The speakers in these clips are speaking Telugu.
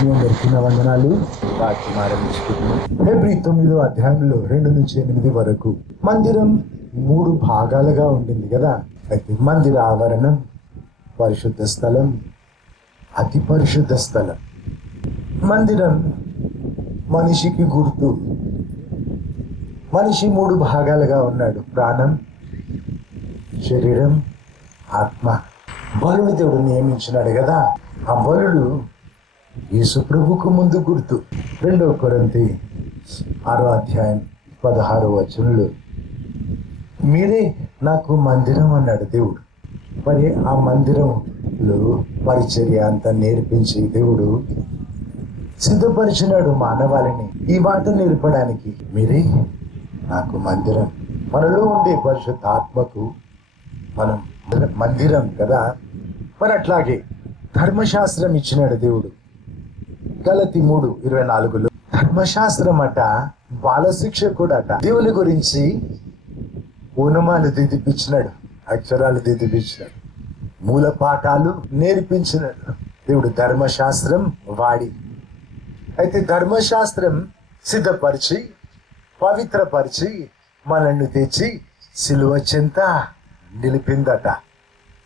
మీ అందరికీ నా వందనాలు. వాక్యం ఆరంభించుకుంటున్నాం. ఫిబ్రవరి 9వ అధ్యాయంలో 2 నుంచి 8 వరకు మందిరం 3 భాగాలుగా ఉండింది కదా. అయితే మందిర ఆవరణం, పరిశుద్ధ స్థలం, అతి పరిశుద్ధ స్థలం. మందిరం మనిషికి గుర్తు. మనిషి 3 భాగాలుగా ఉన్నాడు: ప్రాణం, శరీరం, ఆత్మ. బలుడు దేవుడు నియమించినాడు కదా. ఆ బలుడు యేసు ప్రభుకు ముందు గుర్తు. 2 కొరింథీ 6వ అధ్యాయం 16వ వచనంలో మీరే నాకు మందిరం అన్నాడు దేవుడు. మరి ఆ మందిరంలో పరిచర్య అంతా నేర్పించి దేవుడు సిద్ధపరిచినాడు మానవాళిని ఈ మాట నేర్పడానికి. మీరే నాకు మందిరం. మనలో ఉండే పరిశుద్ధ ఆత్మకు మనం మందిరం కదా. మరి అట్లాగే ధర్మశాస్త్రం ఇచ్చినాడు దేవుడు. గలతీ 3:24లో ధర్మశాస్త్రం అట బాలశిక్షకుడు అట. దేవుని గురించి ఓనమాలు దిద్దిపించినాడు, అక్షరాలు దిద్దిపించినాడు, మూల పాఠాలు నేర్పించినాడు దేవుడు ధర్మశాస్త్రం వాడి. అయితే ధర్మశాస్త్రం సిద్ధపరిచి పవిత్రపరిచి మనల్ని తెచ్చి సిలువ చెంత నిలిపిందట.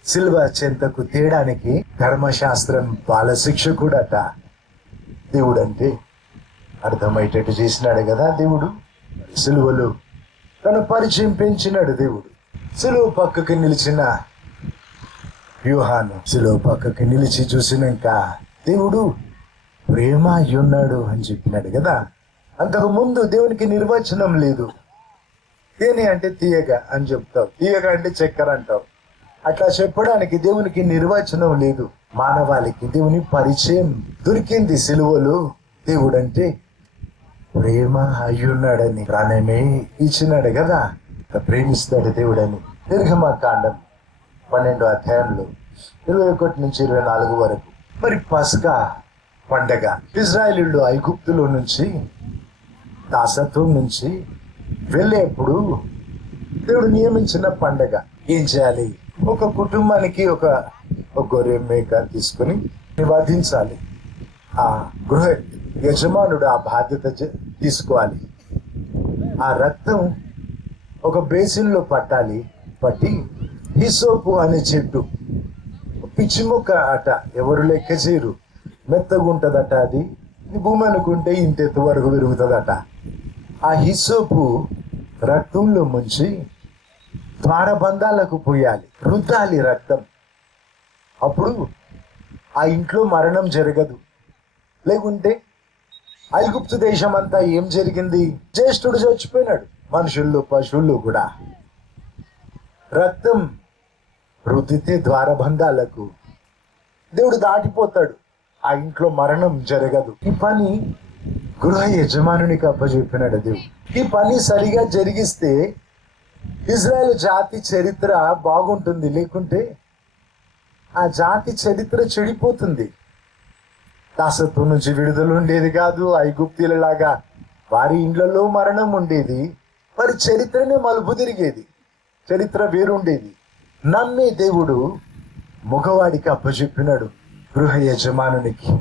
సిలువ చెంతకు తేడానికి ధర్మశాస్త్రం బాలశిక్షకుడట. దేవుడు అంటే అర్థమయ్యేటట్టు చేసినాడు కదా దేవుడు. సిలువలో తన పరిచయం పెంచినాడు దేవుడు. సిలువ పక్కకి నిలిచిన యోహాను సిలువ పక్కకి నిలిచి చూసినాక దేవుడు ప్రేమ అయ్యున్నాడు అని చెప్పినాడు కదా. అంతకు ముందు దేవునికి నిర్వచనం లేదు. తేనె అంటే తీయగా అని చెప్తావు, తీయగా అంటే చక్కెర అంటావు. అట్లా చెప్పడానికి దేవునికి నిర్వచనం లేదు. మానవాళికి దేవుని పరిచయం దొరికింది సిలువలో. దేవుడు అంటే ప్రేమ అయ్యున్నాడని, ప్రాణమే ఇచ్చినాడు కదా. ప్రేమిస్తాడు దేవుడని. నిర్గమకాండం 12వ అధ్యాయంలో 21 నుంచి 24 వరకు. మరి పస్కా పండగ ఇజ్రాయేలీయులు ఐగుప్తులో నుంచి దాసత్వం నుంచి వెళ్ళేప్పుడు దేవుడు నియమించిన పండగ. ఏం చేయాలి? ఒక కుటుంబానికి ఒక గొర్రె మేక తీసుకుని వధించాలి. ఆ గృహ యజమానుడు ఆ బాధ్యత తీసుకోవాలి. ఆ రక్తం ఒక బేసిన్లో పట్టాలి. పట్టి హిసోపు అనే చెట్టు, పిచ్చి మొక్క అట, ఎవరు లెక్క చేయరు, మెత్తగా ఉంటుందట. అది భూమి అనుకుంటే ఇంతెత్తు వరకు పెరుగుతుందట. ఆ హిసోపు రక్తంలో ముంచి ద్వారబంధాలకు పోయాలి, రుద్దాలి రక్తం. అప్పుడు ఆ ఇంట్లో మరణం జరగదు. లేకుంటే ఐగుప్తు దేశం అంతా ఏం జరిగింది? జ్యేష్ఠుడు చచ్చిపోయినాడు. మనుషుల్లో పశువుల్లో కూడా రక్తం రుద్దితే ద్వారబంధాలకు దేవుడు దాటిపోతాడు. ఆ ఇంట్లో మరణం జరగదు. ఈ పని గృహ యజమానునికి అప్పచెప్పినాడు దేవుడు. ఈ పని సరిగా జరిగిస్తే ఇజ్రాయెల్ జాతి చరిత్ర బాగుంటుంది. లేకుంటే ఆ జాతి చరిత్ర చెడిపోతుంది. దాసత్వం నుంచి విడుదల ఉండేది కాదు. ఐగుప్తీలలాగా వారి ఇండ్లలో మరణం ఉండేది. వారి చరిత్రనే మలుపు తిరిగేది. చరిత్ర వేరుండేది. నమ్మే దేవుడు మగవాడికి అప్పచెప్పినాడు, గృహ యజమానునికి.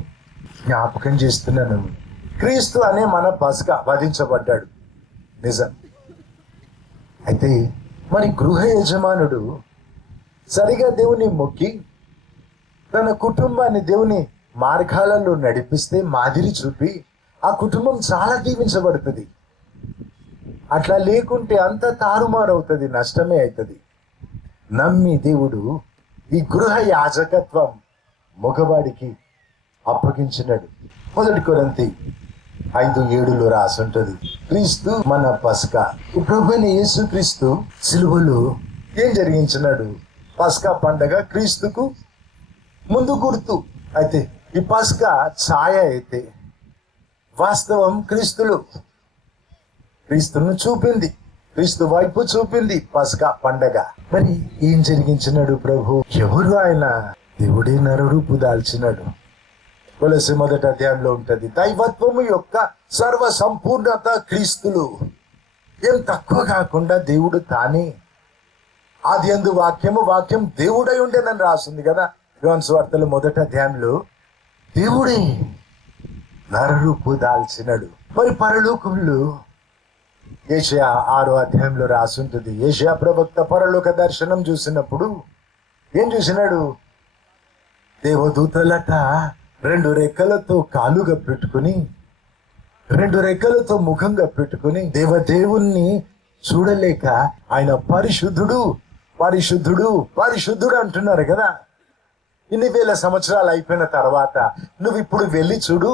జ్ఞాపకం చేస్తున్నాను, క్రీస్తు అనే మన పస్కా వధించబడ్డాడు, నిజం. అయితే మరి గృహ యజమానుడు సరిగా దేవుని మొక్కి తన కుటుంబాన్ని దేవుని మార్గాలలో నడిపిస్తే, మాదిరి చూపి, ఆ కుటుంబం చాలా దీవించబడుతుంది. అట్లా లేకుంటే అంత తారుమారవుతుంది, నష్టమే అవుతుంది. నమ్మి దేవుడు ఈ గృహ యాజకత్వం మగవాడికి అప్పగించినాడు. 1 కొరింథీ 5:7లో రాసుంటది, క్రీస్తు మన పస్కా. ప్రభువైన యేసు క్రీస్తు సిలువలో ఏం జరిగించినాడు? పస్కా పండగ క్రీస్తుకు ముందు గుర్తు. అయితే ఈ పస్కా ఛాయ అయితే వాస్తవం క్రీస్తును చూపింది, క్రీస్తు వైపు చూపింది పస్కా పండగ. మరి ఏం జరిగించినాడు ప్రభు? ఎవరు ఆయన? దేవుడే నరరూపు దాల్చినాడు. కొలసి 1వ అధ్యాయంలో ఉంటది, దైవత్వము యొక్క సర్వ సంపూర్ణత క్రీస్తులు. ఏం తక్కువ కాకుండా దేవుడు తానే. ఆదియందు వాక్యము, వాక్యం దేవుడై ఉండేనని రాస్తుంది కదా యోహాను సువార్తలో 1వ అధ్యాయంలో. దేవుడే నరరూపు దాల్చినడు. మరి పరలోకంలో యెషయా 6వ అధ్యాయంలో రాసుంటుంది. యెషయా ప్రవక్త పరలోక దర్శనం చూసినప్పుడు ఏం చూసినాడు? దేవదూతలట 2 రెక్కలతో కాలుగా పెట్టుకుని, 2 రెక్కలతో ముఖంగా పెట్టుకుని దేవదేవుణ్ణి చూడలేక ఆయన పరిశుద్ధుడు పరిశుద్ధుడు పరిశుద్ధుడు అంటున్నారు కదా. ఇన్ని వేల సంవత్సరాలు అయిపోయిన తర్వాత నువ్వు ఇప్పుడు వెళ్ళి చూడు,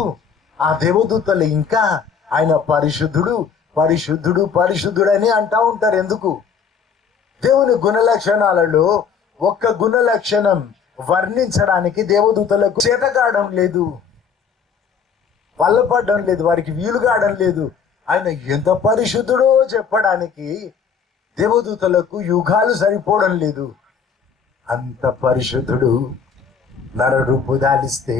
ఆ దేవదూతలు ఇంకా ఆయన పరిశుద్ధుడు పరిశుద్ధుడు పరిశుద్ధుడు అని అంటా ఉంటారు. ఎందుకు? దేవుని గుణలక్షణాలలో ఒక్క గుణలక్షణం వర్ణించడానికి దేవదూతలకు చేతకాడడం లేదు, వల్లపడడం లేదు, వారికి వీలు కావడం లేదు. ఆయన ఎంత పరిశుద్ధుడో చెప్పడానికి దేవదూతలకు యుగాలు సరిపోవడం లేదు. అంత పరిశుద్ధుడు నరరూపు దాలిస్తే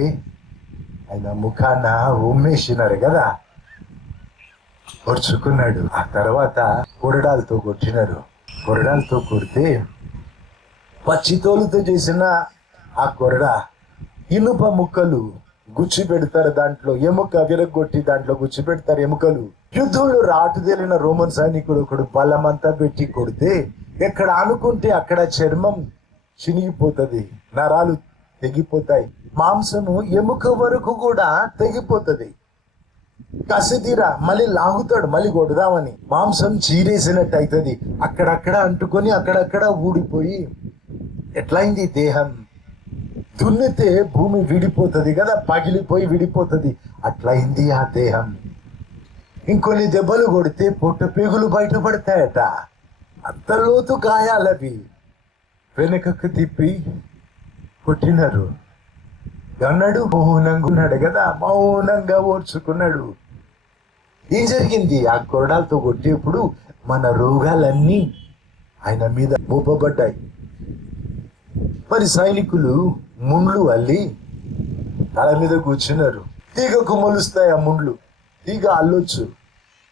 ఆయన ముఖాన ఉమ్మేసినారు కదా, పొడుచుకున్నాడు. ఆ తర్వాత కొరడాలతో కొట్టినారు. కొరడాలతో కొడితే పచ్చితోలుతో చేసిన ఆ కొరడ ఇనుప ముక్కలు గుచ్చి పెడతారు, దాంట్లో ఎముక విరగొట్టి దాంట్లో గుచ్చి పెడతారు ఎముకలు. యుద్ధంలో రాటు తేలిన రోమన్ సైనికుడు ఒకడు బలమంతా పెట్టి కొడితే ఎక్కడ అనుకుంటే అక్కడ చర్మం చినిగిపోతుంది, నరాలు తెగిపోతాయి, మాంసము ఎముక వరకు కూడా తెగిపోతుంది. కసిదీరా మళ్ళీ లాగుతాడు, మళ్ళీ కొడదామని మాంసం చీరేసినట్టు అవుతుంది, అక్కడక్కడ అంటుకొని అక్కడక్కడ ఊడిపోయి ఎట్లయింది దేహం? దున్నితే భూమి విడిపోతుంది కదా, పగిలిపోయి విడిపోతుంది, అట్లయింది ఆ దేహం. ఇంకొన్ని దెబ్బలు కొడితే పొట్ట పేగులు బయటపడతాయట, అంత లోతు గాయాలవి. వెనుకకు తిప్పి కొట్టినారు. అన్నాడు మౌనంగా ఉన్నాడు కదా, మౌనంగా ఓర్చుకున్నాడు. ఏం జరిగింది? ఆ కొరడాలతో కొట్టేప్పుడు మన రోగాలన్నీ ఆయన మీద మోపబడ్డాయి. మరి సైనికులు ముండ్లు అల్లి తల మీద కూర్చున్నారు. తీగకు మొలుస్తాయి ఆ ముండ్లు, తీగ అల్లొచ్చు,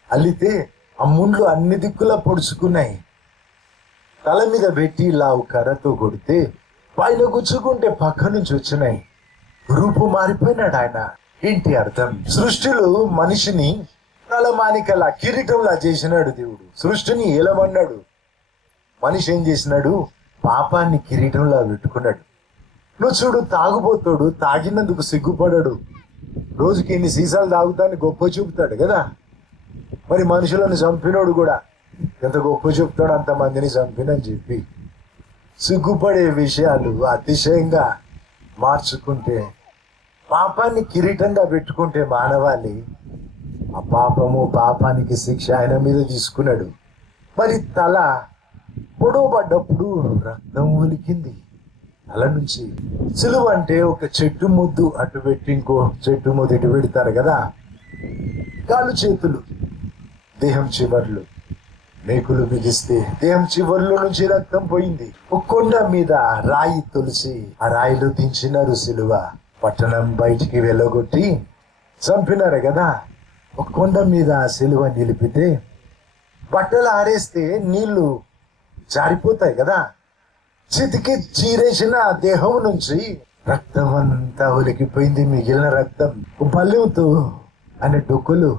అల్లితే ఆ ముండ్లు అన్ని దిక్కులా పొడుచుకున్నాయి. తల మీద పెట్టి లావు కర్రతో కొడితే పైన గుచ్చుకుంటే పక్క నుంచి వచ్చినాయి. రూపు మారిపోయినాడు ఆయన. ఏంటి అర్థం? సృష్టిలో మనిషిని తలమానికలా కిరీటంలా చేసినాడు దేవుడు. సృష్టిని ఏలమన్నాడు. మనిషి ఏం చేసినాడు? పాపాన్ని కిరీటంలా పెట్టుకున్నాడు. నువ్వు చూడు, తాగుబోతాడు, తాగినందుకు సిగ్గుపడాడు, రోజుకి ఎన్ని సీసాలు తాగుతాన్ని గొప్ప చూపుతాడు కదా. మరి మనుషులను చంపినోడు కూడా ఎంత గొప్ప చెప్తాడు, అంతమందిని చంపినని చెప్పి సిగ్గుపడే విషయాలు అతిశయంగా మార్చుకుంటే, పాపాన్ని కిరీటంగా పెట్టుకుంటే మానవాళి, ఆ పాపానికి శిక్ష ఆయన మీద తీసుకున్నాడు. మరి తల పొడవబడ్డప్పుడు రక్తం ఒలికింది తల నుంచి. సిలువ అంటే ఒక చెట్టు ముద్దు అటు పెట్టి ఇంకో చెట్టు ముద్దు ఇటు పెడతారు కదా. కాళ్ళు చేతులు, దేహం చివర్లు, మేకులు బిగిస్తే దేహం చివర్లో నుంచి రక్తం పోయింది. ఒక కొండ మీద రాయి తొలిసి ఆ రాయిలో దించినారు సిలువ. పట్టణం బయటికి వెళ్ళగొట్టి చంపినారు కదా. ఒక కొండ మీద సిలువ నిలిపితే బట్టలు ఆరేస్తే నీళ్లు జారిపోతాయి కదా. చితికి చీరేసిన దేహం నుంచి రక్తం అంతా ఒలికిపోయింది. మిగిలిన రక్తం బల్లెంతో అనే డొక్కులు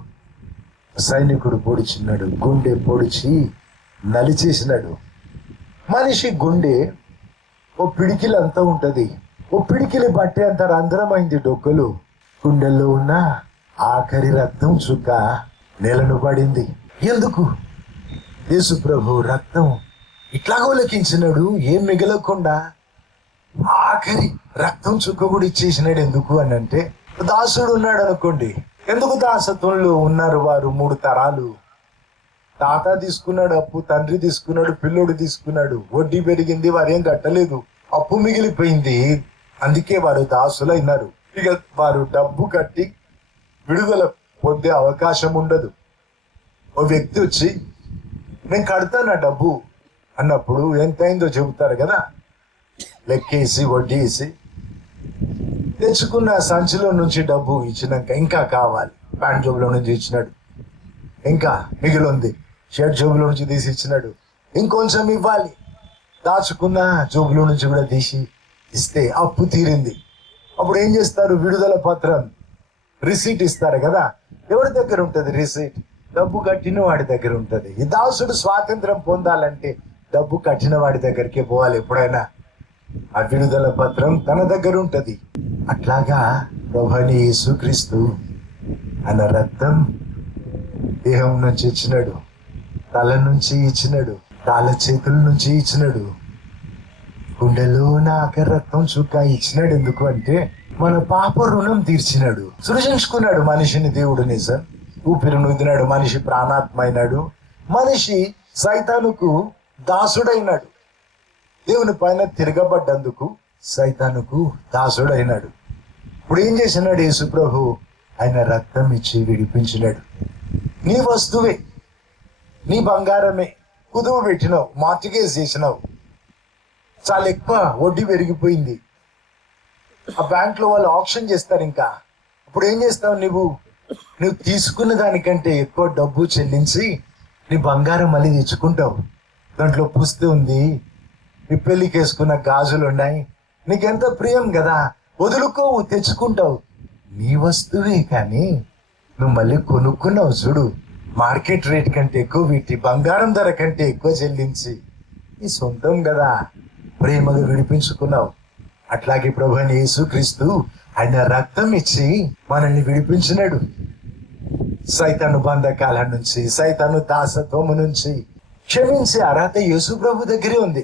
సైనికుడు పొడిచినాడు. గుండె పొడిచి నలిచేసినాడు. మనిషి గుండె ఓ పిడికిలు అంతా ఉంటది, ఓ పిడికిలి బట్టే అంత రంధ్రమైంది డొక్కలు. గుండెల్లో ఉన్న ఆఖరి రక్తం చుక్క నేలను పడింది. ఎందుకు? యేసు ప్రభు రక్తం ఇట్లాగ ఉలకించినాడు, ఏం మిగలకుండా ఆఖరి రక్తం చుక్క కూడా ఇచ్చేసినాడు. ఎందుకు అని అంటే, దాసుడు ఉన్నాడు అనుకోండి, ఎందుకు దాసత్వంలో ఉన్నారు వారు 3 తరాలు. తాత తీసుకున్నాడు అప్పు, తండ్రి తీసుకున్నాడు, పిల్లోడు తీసుకున్నాడు, వడ్డీ పెరిగింది, వారు ఏం కట్టలేదు, అప్పు మిగిలిపోయింది, అందుకే వారు దాసులైనారు. ఇక వారు డబ్బు కట్టి విడుదల పొందే అవకాశం ఉండదు. ఓ వ్యక్తి వచ్చి నేను కడతాను ఆ డబ్బు అన్నప్పుడు ఎంతైందో చెబుతారు కదా, లెక్కేసి వడ్డీ వేసి తెచ్చుకున్న సంచిలో నుంచి డబ్బు ఇచ్చినాక ఇంకా కావాలి, ప్యాంట్ జోబులో నుంచి ఇచ్చినాడు, ఇంకా మిగిలింది షర్ట్ జోబులో నుంచి తీసి ఇచ్చినాడు, ఇంకొంచెం ఇవ్వాలి, దాచుకున్న జోబులో నుంచి కూడా తీసి ఇస్తే అప్పు తీరింది. అప్పుడు ఏం చేస్తారు? విడుదల పత్రం రిసీట్ ఇస్తారు కదా, ఎవరి దగ్గర ఉంటుంది రిసీట్? డబ్బు కట్టిన వాడి దగ్గర ఉంటుంది. ఈ దాసుడు స్వాతంత్రం పొందాలంటే డబ్బు కట్టిన వాడి దగ్గరికే పోవాలి ఎప్పుడైనా. ఆ విడుదల పత్రం తన దగ్గర ఉంటది. అట్లాగా ప్రభువైన యేసుక్రీస్తు ఆయన రక్తం దేహం నుంచి ఇచ్చినాడు, తల నుంచి ఇచ్చినాడు, కాళ్ళ చేతుల నుంచి ఇచ్చినాడు, గుండెలో నాక రక్తం చుక్క ఇచ్చినాడు. ఎందుకు అంటే మన పాప రుణం తీర్చినాడు. సృజించుకున్నాడు మనిషిని దేవుడు. నిజం ఊపిరి నూదినాడు, మనిషి ప్రాణాత్మ అయినాడు, మనిషి సైతానుకు దాసుడైనాడు. దేవుని పైన తిరగబడ్డందుకు సైతానుకు దాసుడైనాడు. ఇప్పుడు ఏం చేసినాడు యేసు ప్రభు? ఆయన రక్తం ఇచ్చి విడిపించినాడు. నీ వస్తువే, నీ బంగారమే కుదువు పెట్టినావు, మార్టిగేజ్ చేసినావు, చాలా ఎక్కువ వడ్డీ పెరిగిపోయింది. ఆ బ్యాంక్ లో వాళ్ళు ఆప్షన్ చేస్తారు. ఇంకా ఇప్పుడు ఏం చేస్తావు? నువ్వు తీసుకున్న దానికంటే ఎక్కువ డబ్బు చెల్లించి నీ బంగారం మళ్ళీ తెచ్చుకుంటావు. దాంట్లో పుస్తు ఉంది, నీ పెళ్లికి వేసుకున్న గాజులు ఉన్నాయి, నీకెంత ప్రియం కదా, వదులుకోవు, తెచ్చుకుంటావు. నీ వస్తువే కానీ నువ్వు మళ్ళీ కొనుక్కున్నావు చూడు, మార్కెట్ రేట్ కంటే ఎక్కువ పెట్టి, బంగారం ధర కంటే ఎక్కువ చెల్లించి, నీ సొంతం కదా, ప్రేమగా విడిపించుకున్నావు. అట్లాగే ప్రభువైన యేసుక్రీస్తు ఆయన రక్తం ఇచ్చి మనల్ని విడిపించినాడు. సైతాను బంధకాల నుంచి, సైతాను దాసత్వము నుంచి క్షమించే అర్హత యేసు ప్రభు దగ్గరే ఉంది.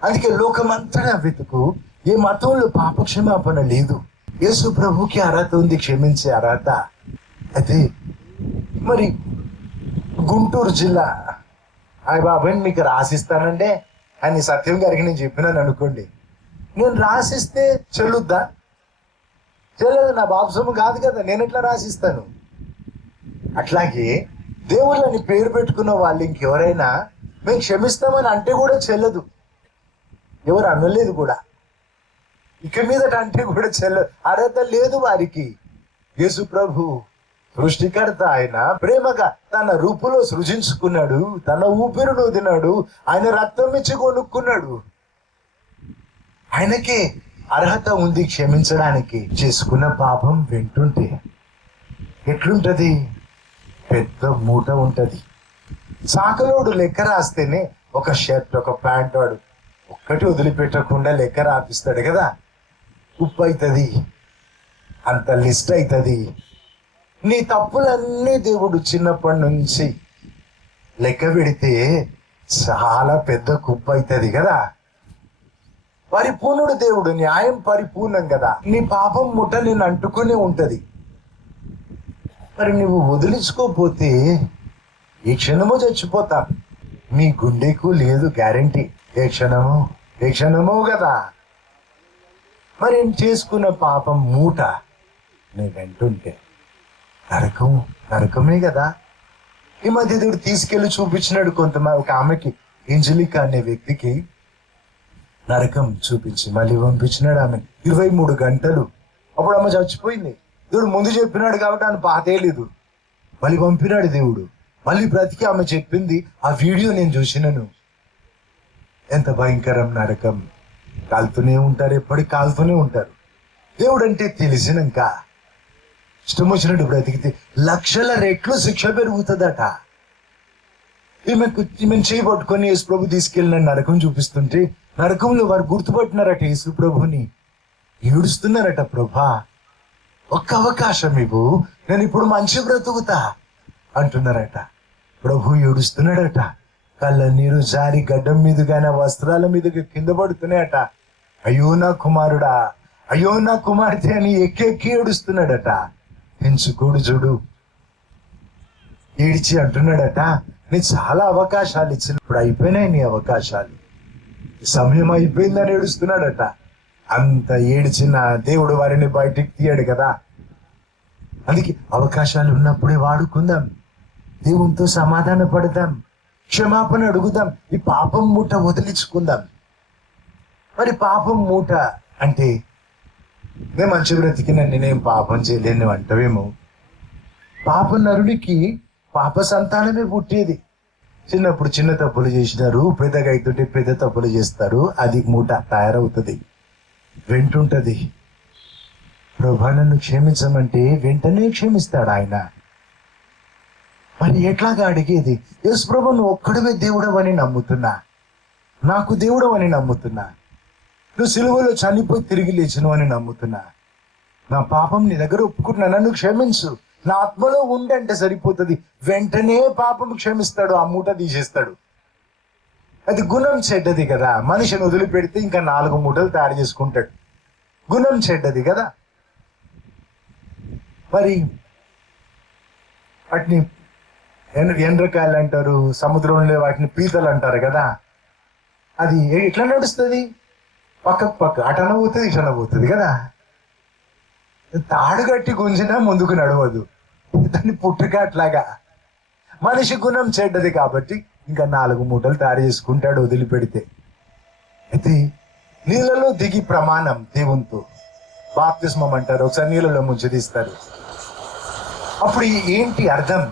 అందుకే లోకమంతటా వెతుకు, ఏ మతంలో పాప క్షమాపణ లేదు. యేసు ప్రభుకి అర్హత ఉంది, క్షమించే అర్హత. అయితే మరి గుంటూరు జిల్లా అయ్య బాబాయ్ మీకు రాసిస్తానంటే అని సత్యం గారికి నేను చెప్పినాను అనుకోండి, నేను రాసిస్తే చెల్లుద్దా? చెల్లదు, నా బాబు సొమ్ము కాదు కదా, నేను ఎట్లా రాసిస్తాను? అట్లాగే దేవుళ్ళని పేరు పెట్టుకున్న వాళ్ళు ఇంకెవరైనా మేము క్షమిస్తామని అంటే కూడా చెల్లదు, ఎవరు అనలేదు కూడా. ఇక మీదట అంటే కూడా చెల్లదు, అర్హత లేదు వారికి. యేసు ప్రభు సృష్టికర్త, ఆయన ప్రేమగా తన రూపులో సృజించుకున్నాడు, తన ఊపిరిని వదినాడు, ఆయన రక్తం ఇచ్చి కొనుక్కున్నాడు. ఆయనకే అర్హత ఉంది క్షమించడానికి. చేసుకున్న పాపం వింటుంటే ఎట్లుంటది? పెద్ద మూట ఉంటది. సాకలోడు లెక్క రాస్తేనే ఒక షర్ట్, ఒక ప్యాంట్ వాడు ఒక్కటి వదిలిపెట్టకుండా లెక్క రాపిస్తాడు కదా, ఉప్పు అవుతుంది, అంత లిస్ట్ అవుతుంది. నీ తప్పులన్నీ దేవుడు చిన్నప్పటి నుంచి లెక్క పెడితే చాలా పెద్ద కుప్ప అవుతుంది కదా. పరిపూర్ణుడు దేవుడు, న్యాయం పరిపూర్ణం కదా. నీ పాపం ముఠ నేను అంటుకునే ఉంటది. మరి నువ్వు వదిలించుకోపోతే ఏ క్షణమో చచ్చిపోతా. మీ గుండెకు లేదు గ్యారంటీ, ఏ క్షణమో కదా. మరి చేసుకున్న పాపం మూట నీ వెంటుంటే నరకమే కదా. ఈ మధ్య దేవుడు తీసుకెళ్లి చూపించినాడు ఒక ఆమెకి, ఏంజలికా అనే వ్యక్తికి నరకం చూపించి మళ్ళీ పంపించినాడు ఆమె 23 గంటలు. అప్పుడు ఆమె చచ్చిపోయింది. దేవుడు ముందు చెప్పినాడు కాబట్టి ఆమె పాతేయలేదు, మళ్ళీ పంపినాడు దేవుడు. మళ్ళీ బ్రతికి ఆమె చెప్పింది, ఆ వీడియో నేను చూసినాను. ఎంత భయంకరం నరకం. కాలుతూనే ఉంటారు, ఎప్పటికి కాలుతూనే ఉంటారు. దేవుడు అంటే తెలిసినాక ఇష్టం వచ్చినట్టు బ్రతికితే 1,00,000 రెట్లు శిక్ష పెరుగుతుందట. ఈమెను చేయబట్టుకొని యేసు ప్రభు తీసుకెళ్ళిన నరకం చూపిస్తుంటే నరకంలో వారు గుర్తుపట్టినారట యేసు ప్రభుని, ఏడుస్తున్నారట, ప్రభా ఒక్క అవకాశం ఇవ్వు, నేను ఇప్పుడు మంచి బ్రతుకుతా అంటున్నారట. ప్రభు ఏడుస్తున్నాడట. కళ్ళ నీరు జారి గడ్డం మీదుగా వస్త్రాల మీదుగా కింద పడుతున్నాయట. అయ్యో నా కుమారుడా, అయ్యో నా కుమార్తె అని ఎక్కి ఏడుస్తున్నాడట. ఎంచుకోడు చూడు, ఏడిచి అంటున్నాడట, నీ చాలా అవకాశాలు ఇచ్చిన, ఇప్పుడు అయిపోయినాయి నీ అవకాశాలు, సమయం అయిపోయిందని ఏడుస్తున్నాడట. అంత ఏడిచిన దేవుడు వారిని బయటికి తీయడు కదా. అందుకే అవకాశాలు ఉన్నప్పుడే వాడుకుందాం, దేవునితో సమాధాన పడదాం, క్షమాపణ అడుగుదాం, ఈ పాపం మూట వదిలించుకుందాం. మరి పాపం మూట అంటే నేను మంచి బ్రతికిన నేనేం పాపం చేయలేను అంటవేమో. పాప నరుడికి పాప సంతానమే పుట్టేది. చిన్నప్పుడు చిన్న తప్పులు చేసినారు, పెద్దగా అవుతుంటే పెద్ద తప్పులు చేస్తారు, అది మూట తయారవుతుంది, వెంటుంటది. ప్రభా నన్ను క్షమించమంటే వెంటనే క్షమిస్తాడు ఆయన. మరి ఎట్లాగా అడిగేది? యేసు ప్రభు నువ్వు ఒక్కడవే దేవుడవని నమ్ముతున్నా, నాకు దేవుడవని నమ్ముతున్నా, నువ్వు సిలువలో చనిపోయి తిరిగి లేచినవు అని నమ్ముతున్నా, నా పాపం నీ దగ్గర ఒప్పుకుంటున్నా, నన్ను క్షమించు, నా ఆత్మలో ఉండి అంటే సరిపోతుంది. వెంటనే పాపం క్షమిస్తాడు, ఆ మూట తీసేస్తాడు. అది గుణం చెడ్డది కదా, మనిషిని వదిలిపెడితే ఇంకా 4 మూటలు తయారు చేసుకుంటాడు. గుణం చెడ్డది కదా. మరి వాటిని ఎండ్రకాయలు అంటారు, సముద్రంలో వాటిని పీతలు అంటారు కదా. అది ఎట్లా నడుస్తుంది? పక్క అటన పోతుంది, ఇటన పోతుంది కదా. తాడు కట్టి గుంజినా ముందుకు నడవదు, దాన్ని పుట్టుక అట్లాగా. మనిషి గుణం చెడ్డది కాబట్టి ఇంకా 4 మూటలు తయారు చేసుకుంటాడు వదిలిపెడితే. అయితే నీళ్ళలో దిగి ప్రమాణం దేవునితో, బాప్తిస్మం అంటారు, ఒకసారి నీళ్ళలో ముంచదీస్తారు. అప్పుడు ఏంటి అర్థం?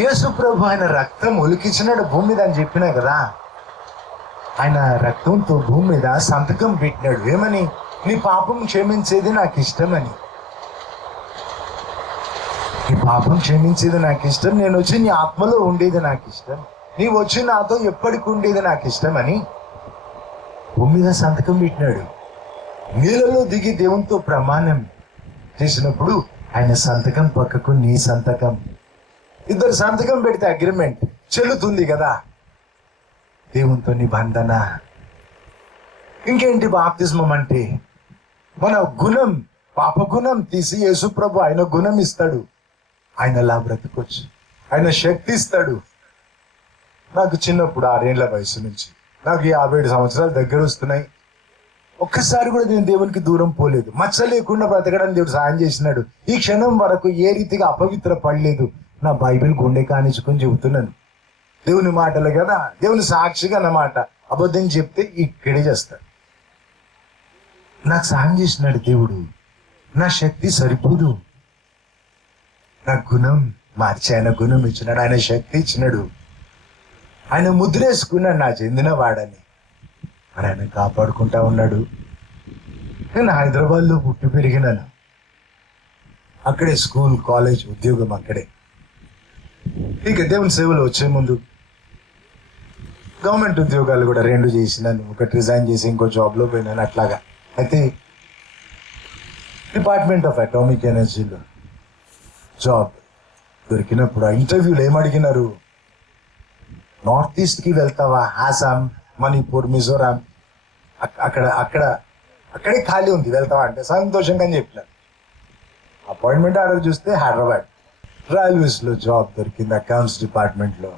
యేసు ప్రభు ఆయన రక్తం ఒలికించినాడు భూమి మీద అని చెప్పినా కదా. ఆయన రక్తంతో భూమి మీద సంతకం పెట్టినాడు. ఏమని? నీ పాపం క్షమించేది నాకు ఇష్టమని. నీ పాపం క్షమించేది నాకు ఇష్టం, నేను వచ్చి నీ ఆత్మలో ఉండేది నాకు ఇష్టం, నీవు వచ్చి నాతో ఎప్పటికి ఉండేది నాకు ఇష్టం అని భూమి మీద సంతకం పెట్టినాడు. నీళ్ళలో దిగి దేవునితో ప్రమాణం చేసినప్పుడు ఆయన సంతకం పక్కకు నీ సంతకం, ఇద్దరు సంతకం పెడితే అగ్రిమెంట్ చెల్లుతుంది కదా, దేవునితో నిబంధన. ఇంకేంటి బాప్తిస్మం అంటే? మన గుణం, పాప గుణం తీసి యేసు ప్రభు ఆయన గుణం ఇస్తాడు, ఆయనలా బ్రతకొచ్చు, ఆయన శక్తి ఇస్తాడు. నాకు చిన్నప్పుడు 6 ఏళ్ల వయసు నుంచి నాకు 57 సంవత్సరాలు దగ్గర వస్తున్నాయి. ఒక్కసారి కూడా నేను దేవునికి దూరం పోలేదు, మచ్చ లేకుండా బ్రతకడానికి దేవుడు సాయం చేసినాడు. ఈ క్షణం వరకు ఏ రీతిగా అపవిత్ర పడలేదు. నా బైబిల్ గుండె కానించుకొని చెబుతున్నాను, దేవుని మాటలు కదా, దేవుని సాక్షిగా అన్నమాట. అబద్ధం చెప్తే ఇక్కడే చేస్తాడు. నాకు సాయం చేసినాడు దేవుడు. నా శక్తి సరిపోదు, నా గుణం మార్చి ఆయన గుణం ఇచ్చినాడు, ఆయన శక్తి ఇచ్చినాడు, ఆయన ముద్రేసుకున్నాడు నా చెందిన వాడని. మరి ఆయన కాపాడుకుంటా ఉన్నాడు. నేను హైదరాబాద్లో పుట్టి పెరిగినాను, అక్కడే స్కూల్, కాలేజ్, ఉద్యోగం అక్కడే. ఇక దేవుని సేవలో వచ్చే ముందు గవర్నమెంట్ ఉద్యోగాలు కూడా 2 చేసినాను. ఒకటి రిజైన్ చేసి ఇంకో జాబ్లో పోయినాను అట్లాగా. అయితే డిపార్ట్మెంట్ ఆఫ్ అటామిక్ ఎనర్జీలో జాబ్ దొరికినప్పుడు ఆ ఇంటర్వ్యూలో ఏమడిగినారు? నార్త్ ఈస్ట్కి వెళ్తావా? ఆసాం, మణిపూర్, మిజోరాం, అక్కడే ఖాళీ ఉంది, వెళ్తావా అంటే సంతోషంగా అని చెప్పినారు. అపాయింట్మెంట్ ఆర్డర్ చూస్తే హైదరాబాద్. రైల్వేస్లో జాబ్ దొరికింది, అకౌంట్స్ డిపార్ట్మెంట్లో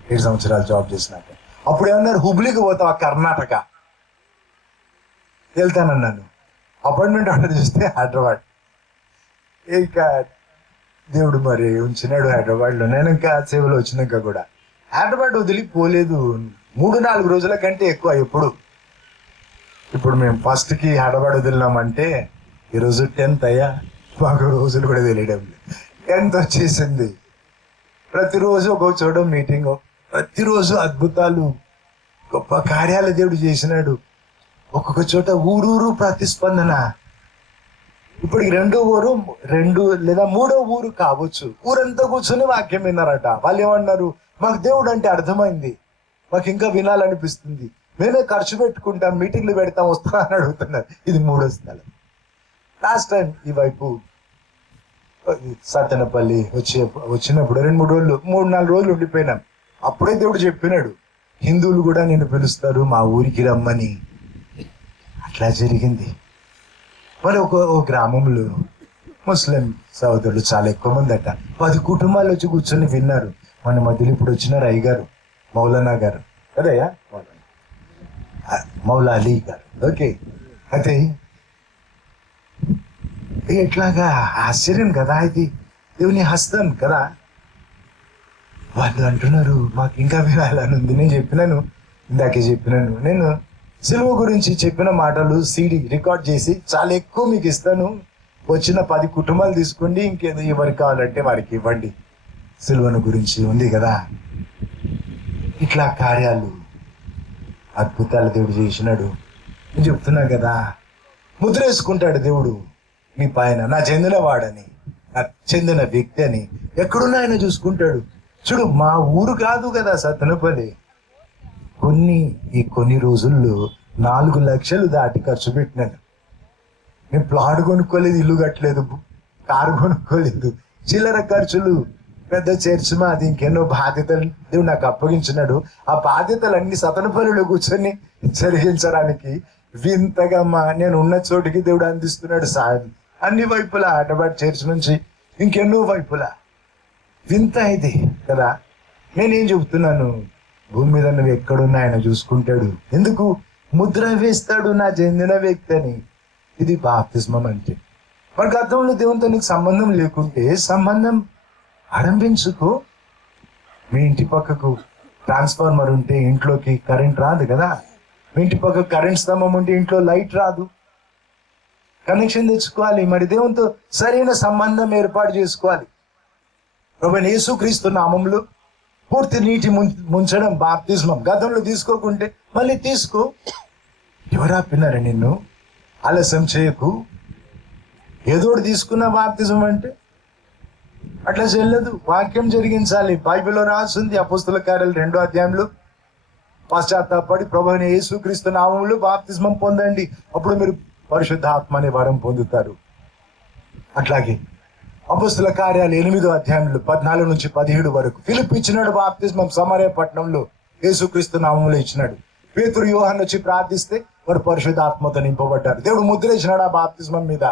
7 సంవత్సరాలు జాబ్ చేసినాక. అప్పుడు ఏమన్నారు? హుబ్లీకి పోతావా? కర్ణాటక. వెళ్తానన్నాను. అపాయింట్మెంట్ ఆర్డర్ చేస్తే హైదరాబాద్. ఇక దేవుడు మరి ఉంచినాడు హైదరాబాద్లో. నేను ఇంకా సేవలో వచ్చినాక కూడా హైదరాబాద్ వదిలిపోలేదు 3-4 రోజుల కంటే ఎక్కువ ఎప్పుడు. ఇప్పుడు మేము ఫస్ట్కి హైదరాబాద్ వదిలినామంటే ఈరోజు 10th అయ్యా, మాకు రోజులు కూడా తెలియడం లేదు. 10th వచ్చేసింది. ప్రతిరోజు ఒక చోట మీటింగ్, ప్రతిరోజు అద్భుతాలు, గొప్ప కార్యాలు దేవుడు చేసినాడు. ఒక్కొక్క చోట ఊరూరు ప్రతిస్పందన. ఇప్పటికి 2వ ఊరు, 2 లేదా 3వ ఊరు కావచ్చు, ఊరంతా కూర్చొని వాక్యం విన్నారట. వాళ్ళు ఏమన్నారు? మాకు దేవుడు అంటే అర్థమైంది, మాకు ఇంకా వినాలనిపిస్తుంది, మేమే ఖర్చు పెట్టుకుంటాం, మీటింగ్లు పెడతాం, వస్తా అని అడుగుతున్నారు. ఇది 3వ స్థలం. లాస్ట్ టైం ఈ వైపు సత్తెనపల్లి వచ్చినప్పుడు 2-3 రోజులు, 3-4 రోజులు ఉండిపోయినాం. అప్పుడే దేవుడు చెప్పినాడు, హిందువులు కూడా నేను పిలుస్తారు మా ఊరికి రమ్మని. అట్లా జరిగింది. మరి ఒక గ్రామంలో ముస్లిం సోదరులు చాలా ఎక్కువ మంది అట, 10 కుటుంబాలు వచ్చి కూర్చొని విన్నారు. మన మధ్యలో ఇప్పుడు వచ్చినారు అయ్యగారు, మౌలానా గారు కదయ్యా, మౌలా అలీ గారు. ఓకే, అయితే ఎట్లాగా ఆశ్చర్యం కదా, ఇది దేవుని హస్తం కదా. వాళ్ళు అంటున్నారు మాకు ఇంకా వినాలని ఉంది. నేను చెప్పినాను, ఇందాకే చెప్పినాను, నేను సిలువ గురించి చెప్పిన మాటలు CD రికార్డ్ చేసి చాలా ఎక్కువ మీకు ఇస్తాను, వచ్చిన 10 కుటుంబాలు తీసుకోండి, ఇంకేదో ఎవరికి కావాలంటే వారికి ఇవ్వండి, సిలువను గురించి ఉంది కదా. ఇట్లా కార్యాలు, అద్భుతాలు దేవుడు చేసినాడు. నేను చెప్తున్నా కదా, ముద్ర వేసుకుంటాడు దేవుడు నీ పైన, నా చెందిన వాడని, నా చెందిన వ్యక్తి అని. ఎక్కడున్నా ఆయన చూసుకుంటాడు. చూడు, మా ఊరు కాదు కదా సత్తెనపల్లి. కొన్ని రోజుల్లో 4 లక్షలు దాటి ఖర్చు పెట్టినాను. నేను ప్లాట్ కొనుక్కోలేదు, ఇల్లు కట్టలేదు, కారు కొనుక్కోలేదు. చిల్లర ఖర్చులు, పెద్ద చర్చ్ మాది, ఇంకెన్నో బాధ్యతలు దేవుడు నాకు అప్పగించినాడు. ఆ బాధ్యతలన్నీ సతనపల్లిలో కూర్చొని జరిగించడానికి వింతగా నేను ఉన్న చోటికి దేవుడు అందిస్తున్నాడు సాయం. అన్ని వైపులా, అటబాటి చర్చ్ నుంచి ఇంకెన్నో వైపులా. వింత ఇది కదా. నేనేం చెబుతున్నాను, భూమి మీద నువ్వు ఎక్కడున్నా ఆయన చూసుకుంటాడు. ఎందుకు? ముద్ర వేస్తాడు నా చెందిన వ్యక్తి అని. ఇది బాప్తిస్మం అంటే. మరి గతంలో దేవునితో నీకు సంబంధం లేకుంటే సంబంధం ఆరంభించుకో. మీ ఇంటి పక్కకు ట్రాన్స్ఫార్మర్ ఉంటే ఇంట్లోకి కరెంట్ రాదు కదా. మీ ఇంటి పక్కకు కరెంట్ స్తంభం ఉంటే ఇంట్లో లైట్ రాదు. కనెక్షన్ తెచ్చుకోవాలి. మరి దేవునితో సరైన సంబంధం ఏర్పాటు చేసుకోవాలి. ప్రభువైన యేసుక్రీస్తు నామములో పూర్తి నీటి ముంచడం బాప్తిస్మం. గతంలో తీసుకోకుంటే మళ్ళీ తీసుకో. ఎవరు ఆపినారా నిన్ను? ఆలస్యం చేయకు. ఏదోటి తీసుకున్న బాప్తిజం అంటే అట్లా చెల్లదు. వాక్యం జరిగించాలి. బైబిల్లో రాసింది అపోస్తల కార్యాలు 2వ అధ్యాయంలో, పశ్చాత్తాపడి ప్రభువైన యేసుక్రీస్తు నామములో బాప్తిస్మం పొందండి, అప్పుడు మీరు పరిశుద్ధాత్మ అనే వరం పొందుతారు. అట్లాగే అపోస్తల కార్యాలు 8వ అధ్యాయంలో 14 నుంచి 17 వరకు ఫిలిప్ ఇచ్చినాడు బాప్తిస్మం. సమరయ పట్టణంలో యేసుక్రీస్తు నామములో ఇచ్చినాడు. పేతురు, యోహాను వచ్చి ప్రార్థిస్తే వారు పరిశుద్ధాత్మతో నింపబడ్డారు. దేవుడు ముద్ర ఇచ్చినాడు ఆ బాప్తిస్మం మీద.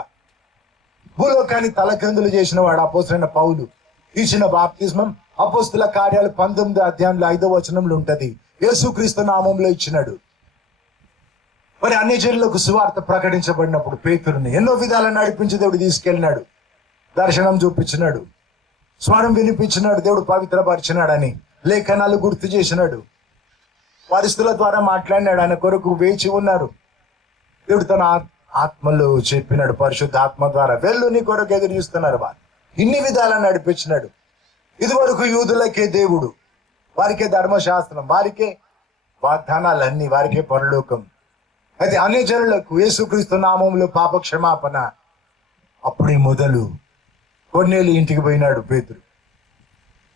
భూలోకాన్ని తలకిందులు చేసిన వాడు అపోస్తలుడైన పౌలు ఇచ్చిన బాప్తిస్మం అపోస్తల కార్యాలు 19వ అధ్యాయంలో 5వ వచనంలో ఉంటది. యేసుక్రీస్తు నామంలో ఇచ్చినాడు. మరి అన్ని జనులకు సువార్త ప్రకటించబడినప్పుడు పేతురుని ఎన్నో విధాలను నడిపించి దేవుడు తీసుకెళ్ళినాడు. దర్శనం చూపించినాడు, స్వరం వినిపించినాడు, దేవుడు పవిత్రపరిచినాడని లేఖనాలు గుర్తు చేసినాడు, పరిస్థితుల ద్వారా మాట్లాడినాడు. ఆయన కొరకు వేచి ఉన్నారు. దేవుడు తన ఆత్మలో చెప్పినాడు, పరిశుద్ధ ఆత్మ ద్వారా వెళ్ళు, నీ కొరకు ఎదురు చూస్తున్నారు వారు. ఇన్ని విధాలను నడిపించినాడు. ఇదివరకు యూదులకే దేవుడు, వారికే ధర్మశాస్త్రం, వారికే వాగ్దానాలన్నీ, వారికే పరలోకం. అయితే అన్ని జనులకు యేసుక్రీస్తు నామంలో పాప క్షమాపణ. అప్పుడే మొదలు కొన్నేళ్ళు ఇంటికి పోయినాడు పేతురు.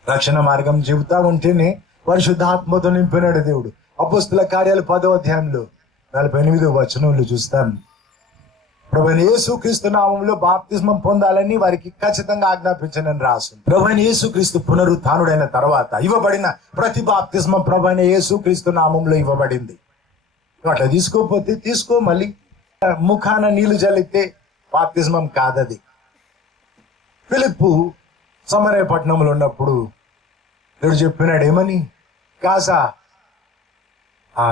రక్షణ మార్గం చెబుతా ఉంటేనే పరిశుద్ధాత్మతో నింపినాడు దేవుడు. అపోస్తల కార్యాలు 10వ అధ్యాయంలో 48వ వచనంలో చూస్తాం. ప్రభువైన యేసుక్రీస్తు నామంలో బాప్తిస్మం పొందాలని వారికి ఖచ్చితంగా ఆజ్ఞాపించనని రాసింది. ప్రభువైన యేసుక్రీస్తు పునరుత్థానుడైన తర్వాత ఇవ్వబడిన ప్రతి బాప్తిస్మం ప్రభువైన యేసుక్రీస్తు నామంలో ఇవ్వబడింది. అట్లా తీసుకోకపోతే తీసుకో, మళ్ళీ ముఖాన నీళ్లు జల్లితే బాప్తిస్మం కాదది. ఫిలిప్పు సమరయ పట్టణంలో ఉన్నప్పుడు దేవుడు చెప్పినాడు ఏమని, కాసా ఆ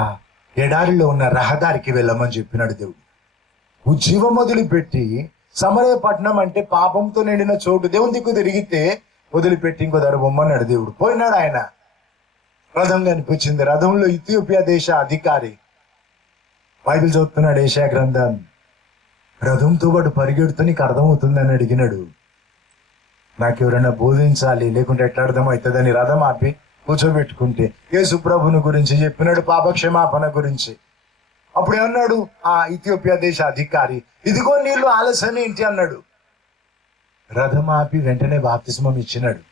ఎడారిలో ఉన్న రహదారికి వెళ్ళమని చెప్పినాడు దేవుడు. ఉజ్జీవం వదిలిపెట్టి, సమరయ పట్టణం అంటే పాపంతో నిండిన చోటు, దేవుని దిక్కు తిరిగితే వదిలిపెట్టి ఇంకో దగ్గర బొమ్మన్నాడు దేవుడు. పోయినాడు ఆయన. రథం కనిపించింది. రథంలో ఇథియోపియా దేశ అధికారి బైబిల్ చదువుతున్నాడు, యెషయా గ్రంథం. రథంతో పాటు పరిగెడుతూ నీకు అర్థమవుతుందని అడిగినాడు. నాకు ఎవరైనా బోధించాలి, లేకుంటే ఎట్లా అర్థం అవుతుందని రథం ఆపి కూర్చోబెట్టుకుంటే యేసు ప్రభుని గురించి చెప్పినాడు, పాపక్షమాపణ గురించి. అప్పుడు ఏమన్నాడు ఆ ఇథియోపియా దేశ అధికారి, ఇదిగో నీళ్లు ఆలస్యం ఏంటి అన్నాడు. రథం ఆపి వెంటనే బాప్తిస్మం ఇచ్చినాడు.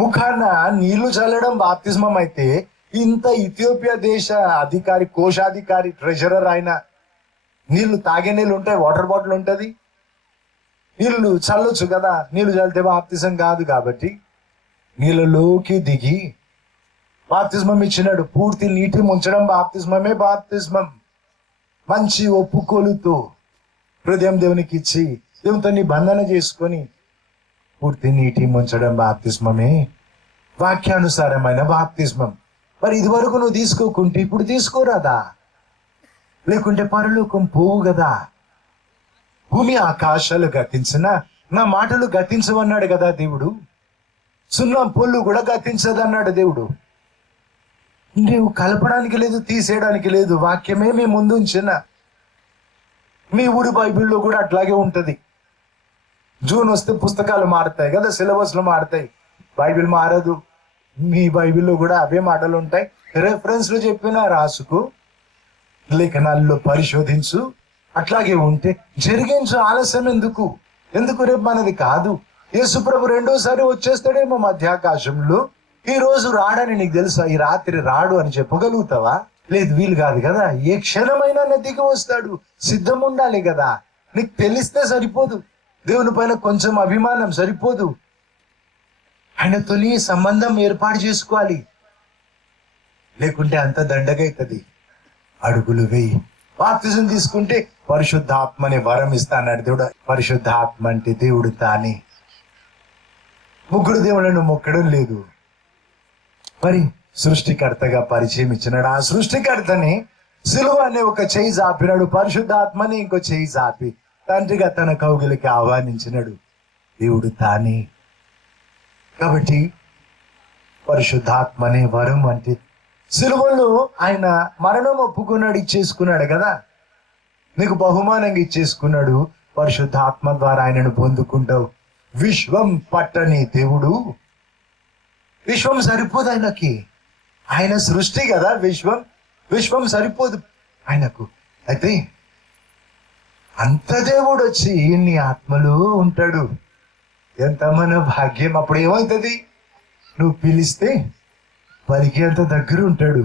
ముఖాన నీళ్లు చల్లడం బాప్తిస్మం అయితే, ఇంత ఇథియోపియా దేశ అధికారి, కోశాధికారి, ట్రెజరర్ ఆయన, నీళ్లు తాగే నీళ్ళు ఉంటాయి, వాటర్ బాటిల్ ఉంటుంది, నీళ్లు చల్లొచ్చు కదా. నీళ్లు చల్లితే బాప్తిజం కాదు కాబట్టి నీళ్ళలోకి దిగి బాప్తిస్మం ఇచ్చినాడు. పూర్తి నీటి ముంచడం బాప్తిస్మమే బాప్తిస్మం. మంచి ఒప్పుకోలుతో హృదయం దేవునికి ఇచ్చి దేవునితో నిబంధన చేసుకొని పూర్తి నీటి ముంచడం బాప్తిస్మమే వాక్యానుసారమైన బాప్తిస్మం. మరి ఇది వరకు నువ్వు తీసుకోకుంటే ఇప్పుడు తీసుకోరాదా? లేకుంటే పరలోకం పోవు కదా. భూమి ఆకాశాలు గతించిన నా మాటలు గతించవన్నాడు కదా దేవుడు. సున్నం పొల్లు కూడా గతించదన్నాడు దేవుడు. నీవు కలపడానికి లేదు, తీసేయడానికి లేదు. వాక్యమే మీ ముందు ఉంచిన. మీ ఊరి బైబిల్లో కూడా అట్లాగే ఉంటది. జూన్ వస్తే పుస్తకాలు మారుతాయి కదా, సిలబస్లు మారుతాయి, బైబిల్ మారదు. మీ బైబిల్లో కూడా అవే మాటలు ఉంటాయి. రెఫరెన్స్లు చెప్పినా రాసుకు, లేఖనాల్లో పరిశోధించు, అట్లాగే ఉంటే జరిగించు, ఆలస్యం ఎందుకు? రేపు మనది కాదు. యేసుప్రభు రెండోసారి వచ్చేస్తాడేమో మధ్యాకాశంలో. ఈ రోజు రాడని నీకు తెలుసా? ఈ రాత్రి రాడు అని చెప్పగలుగుతావా? లేదు, వీలు కాదు కదా. ఏ క్షణమైనా దిగి వస్తాడు. సిద్ధం ఉండాలి కదా. నీకు తెలిస్తే సరిపోదు. దేవుని పైన కొంచెం అభిమానం సరిపోదు. ఆయనతో నీ సంబంధం ఏర్పాటు చేసుకోవాలి. లేకుంటే అంత దండగైతుంది. అడుగులు వేయి. బాప్తిజం తీసుకుంటే పరిశుద్ధాత్మ అనే వరం ఇస్తాడు దేవుడు. పరిశుద్ధాత్మ అంటే దేవుడు తానే. ముగ్గురు దేవుళ్ళను మొక్కడం లేదు. మరి సృష్టికర్తగా పరిచయం ఇచ్చినాడు. ఆ సృష్టికర్తని సిలువ అనే ఒక చేయి చాపినాడు. పరిశుద్ధాత్మని ఇంకో చేయి చాపి తండ్రిగా తన కౌగిలికి ఆహ్వానించినాడు. దేవుడు తానే. కాబట్టి పరిశుద్ధాత్మ అనే వరం అంటే సిలువలో ఆయన మరణం ఒప్పుకున్నాడు, ఇచ్చేసుకున్నాడు కదా. నీకు బహుమానంగా ఇచ్చేసుకున్నాడు. పరిశుద్ధాత్మ ద్వారా ఆయనను పొందుకుంటావు. విశ్వం పట్టని దేవుడు. విశ్వం సరిపోదు ఆయనకి. ఆయన సృష్టి కదా విశ్వం సరిపోదు ఆయనకు. అయితే అంత దేవుడు వచ్చి నీ ఆత్మలో ఉంటాడు. ఎంత మన భాగ్యం. అప్పుడు ఏమవుతుంది? నువ్వు పిలిస్తే పలికేంత దగ్గర ఉంటాడు.